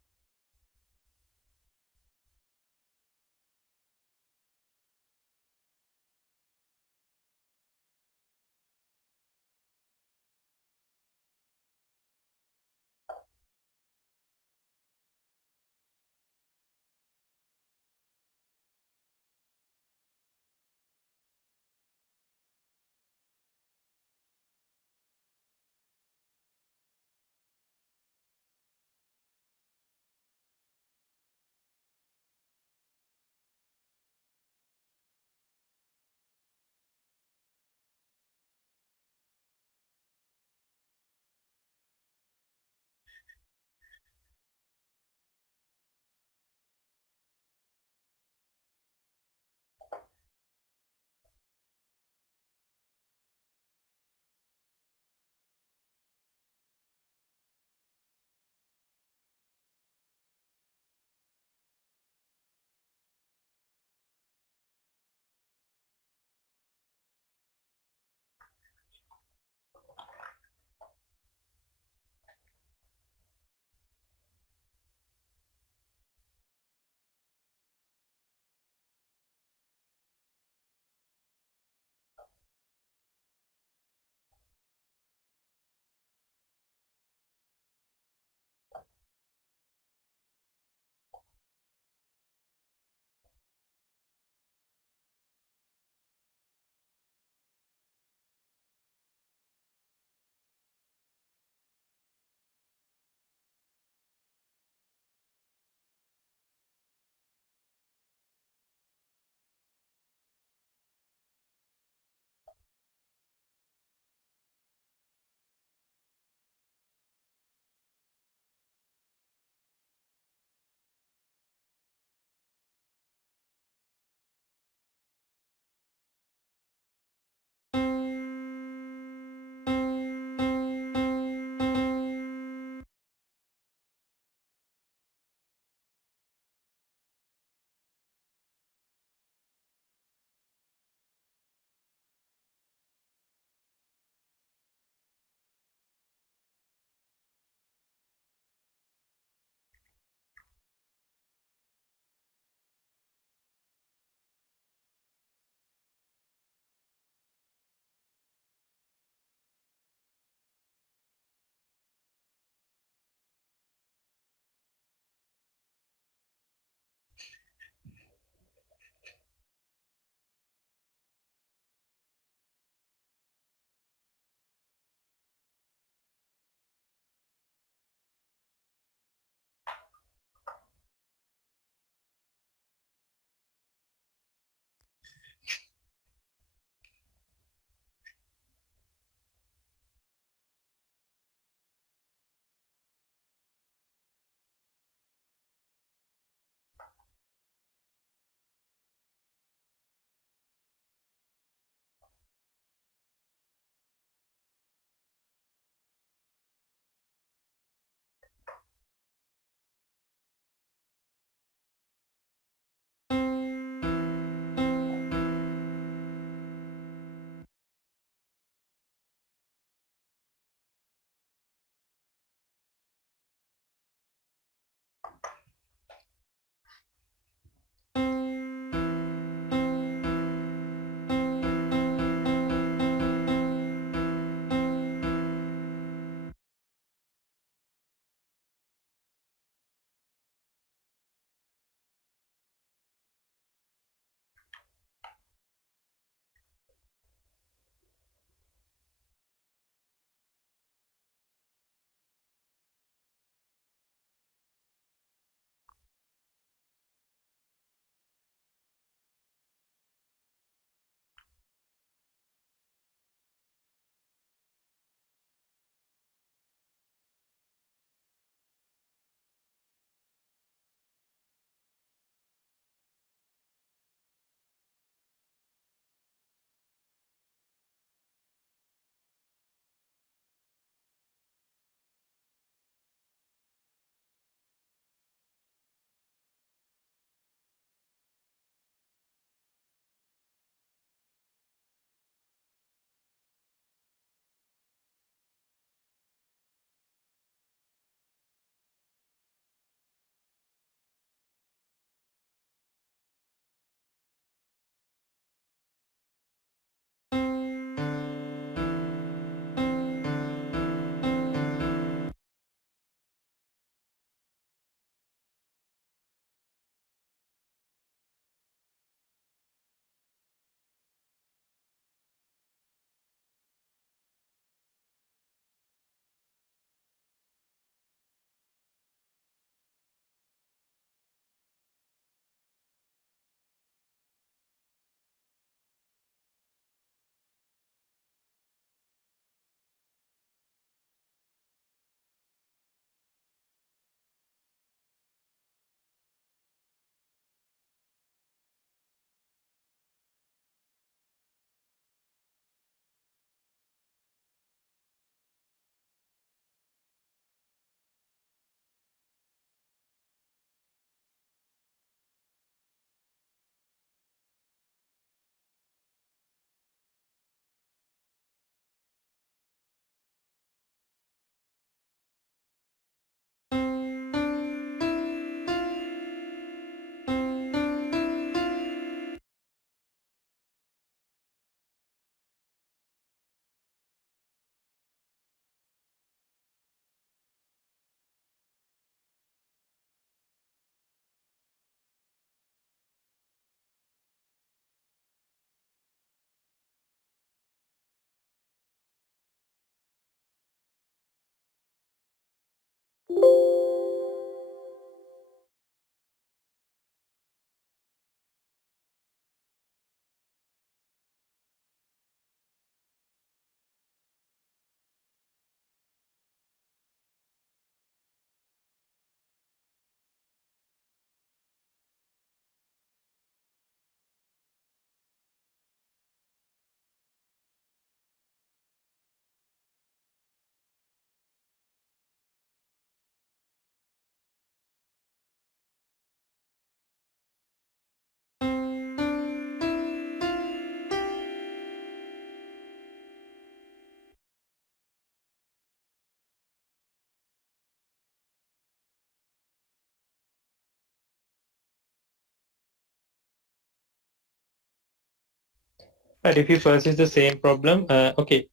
But if you persist the same problem, okay,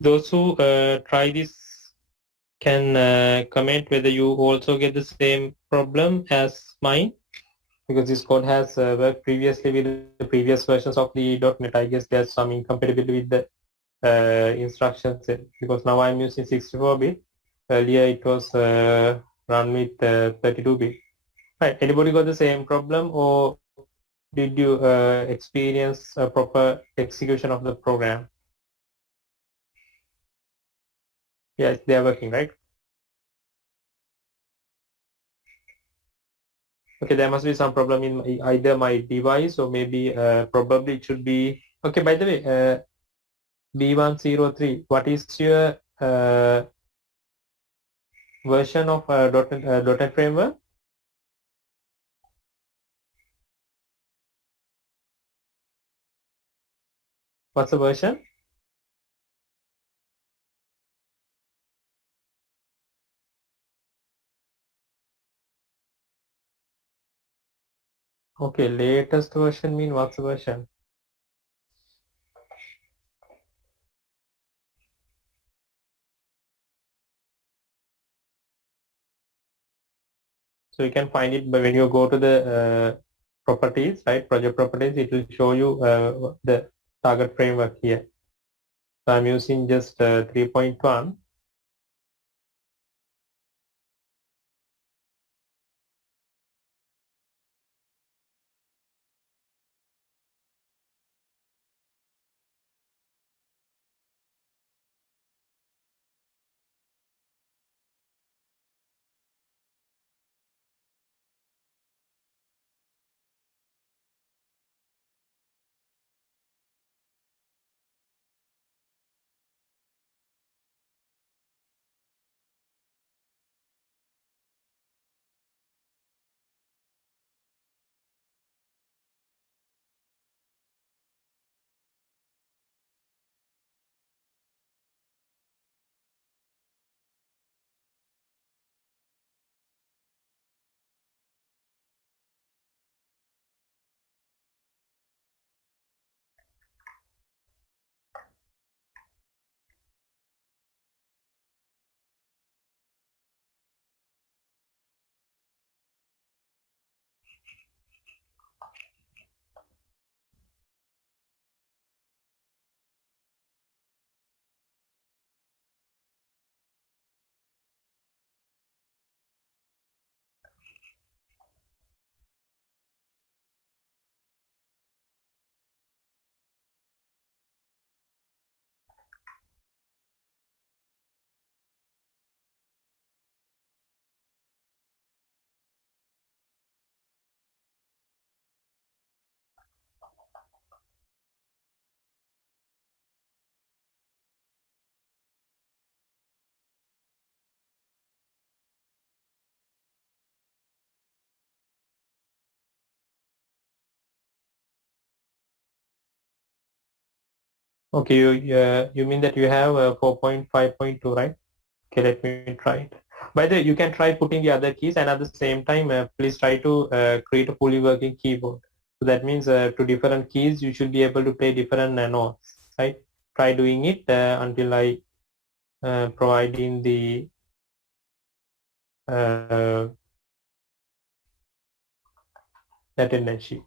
those who try this can comment whether you also get the same problem as mine, because this code has worked previously with the previous versions of the .NET. I guess there's some incompatibility with the instruction set, because now I'm using 64-bit. Earlier it was run with 32-bit. Right. Anybody got the same problem, or did you experience a proper execution of the program? Yes, they are working, right? Okay, there must be some problem in either my device, or maybe probably it should be. Okay, by the way, B103, what is your version of .NET Framework? What's the version? Okay, latest version mean what's the version? So you can find it, but when you go to the properties, right, project properties, it will show you the target framework here. So I'm using just 3.1. Okay, you mean that you have 4.5.2, right? Okay, let me try it. By the way, you can try putting the other keys, and at the same time, please try to create a fully working keyboard. So that means to different keys, you should be able to play different notes, right? Try doing it until I provide in the uh, attendance sheet.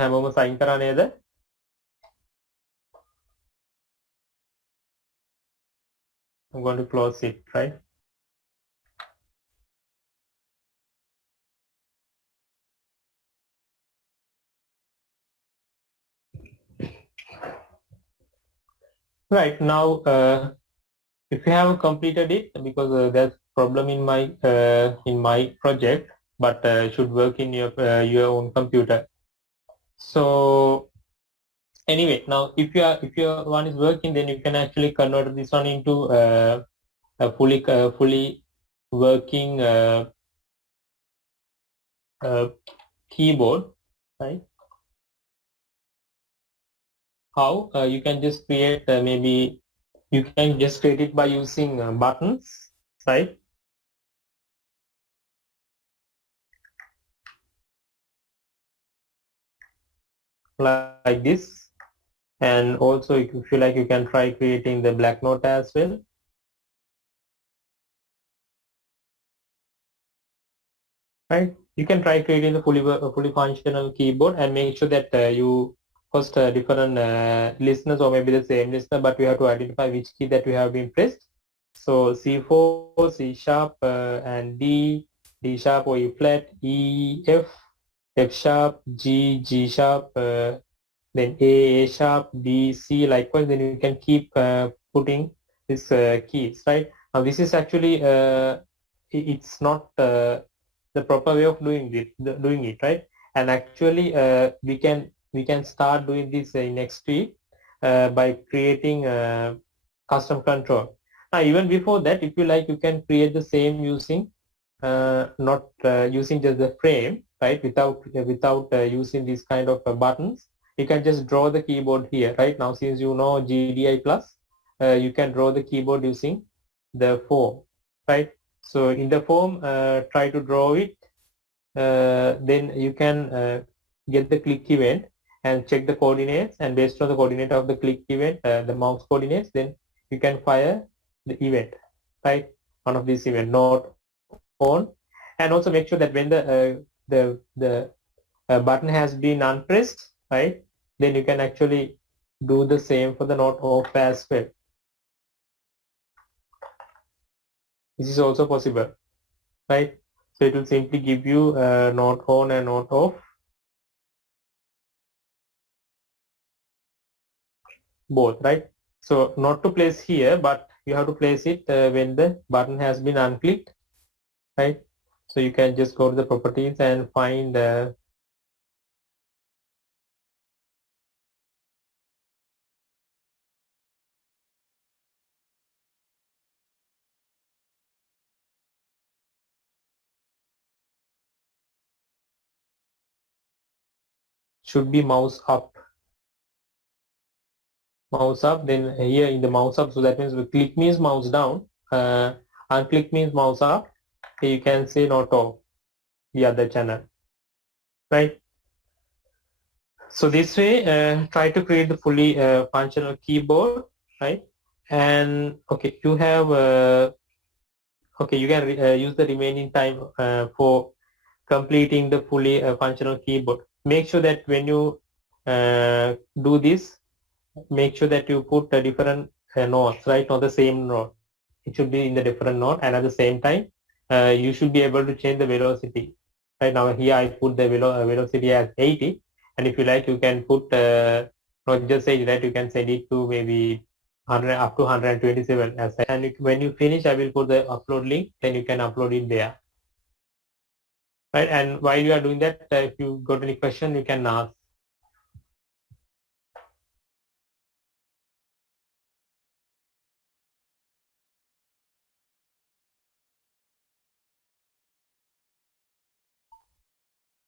හැමෝම sign කරා නේද? I'm going to close it, right? Right now, if you have completed it, because there's problem in my project, but should work in your own computer. So anyway, now if your one is working, then you can actually convert this one into a fully working keyboard, right? How you can just create maybe you can just create it by using buttons, right? Like this. And also if you feel like you can try creating the black note as well. Right? You can try creating the fully functional keyboard and make sure that you host different listeners or maybe the same listener, but we have to identify which key that we have been pressed. So C4, C sharp, and D, D sharp or E flat, E, F, F sharp, G, G sharp, then A sharp, B, C, likewise. Then you can keep putting these keys, right? Now this is actually it's not the proper way of doing it, right? And actually we can start doing this in XP by creating custom control. Now even before that, if you like, you can create the same using not using just the frame, right, without using these kind of buttons, you can just draw the keyboard here. Right now, since you know GDI plus, you can draw the keyboard using the form, right? So in the form, try to draw it. Then you can get the click event and check the coordinates, and based on the coordinate of the click event, the mouse coordinates, then you can fire the event, right? One of these event not on, and also make sure that when the button has been unpressed, right, then you can actually do the same for the not off as well. This is also possible, right? So it will simply give you not on and not off both, right? So not to place here, but you have to place it when the button has been unclicked, right? So you can just go to the properties and find should be mouse up, then here in the mouse up, so that means click means mouse down, unclick means mouse up. Here you can say not off the other channel, right? So this way, try to create the fully functional keyboard, right? And okay, you have okay, you can use the remaining time for completing the fully functional keyboard. Make sure that when you do this, make sure that you put a different notes, right? Not the same note. It should be in the different note, and at the same time, you should be able to change the velocity. Right now, here I put the velocity as 80, and if you like, you can put not just say that, you can send it to maybe 100 up to 127 as. And when you finish, I will put the upload link. Then you can upload it there. Right, and while you are doing that, if you got any question, you can ask.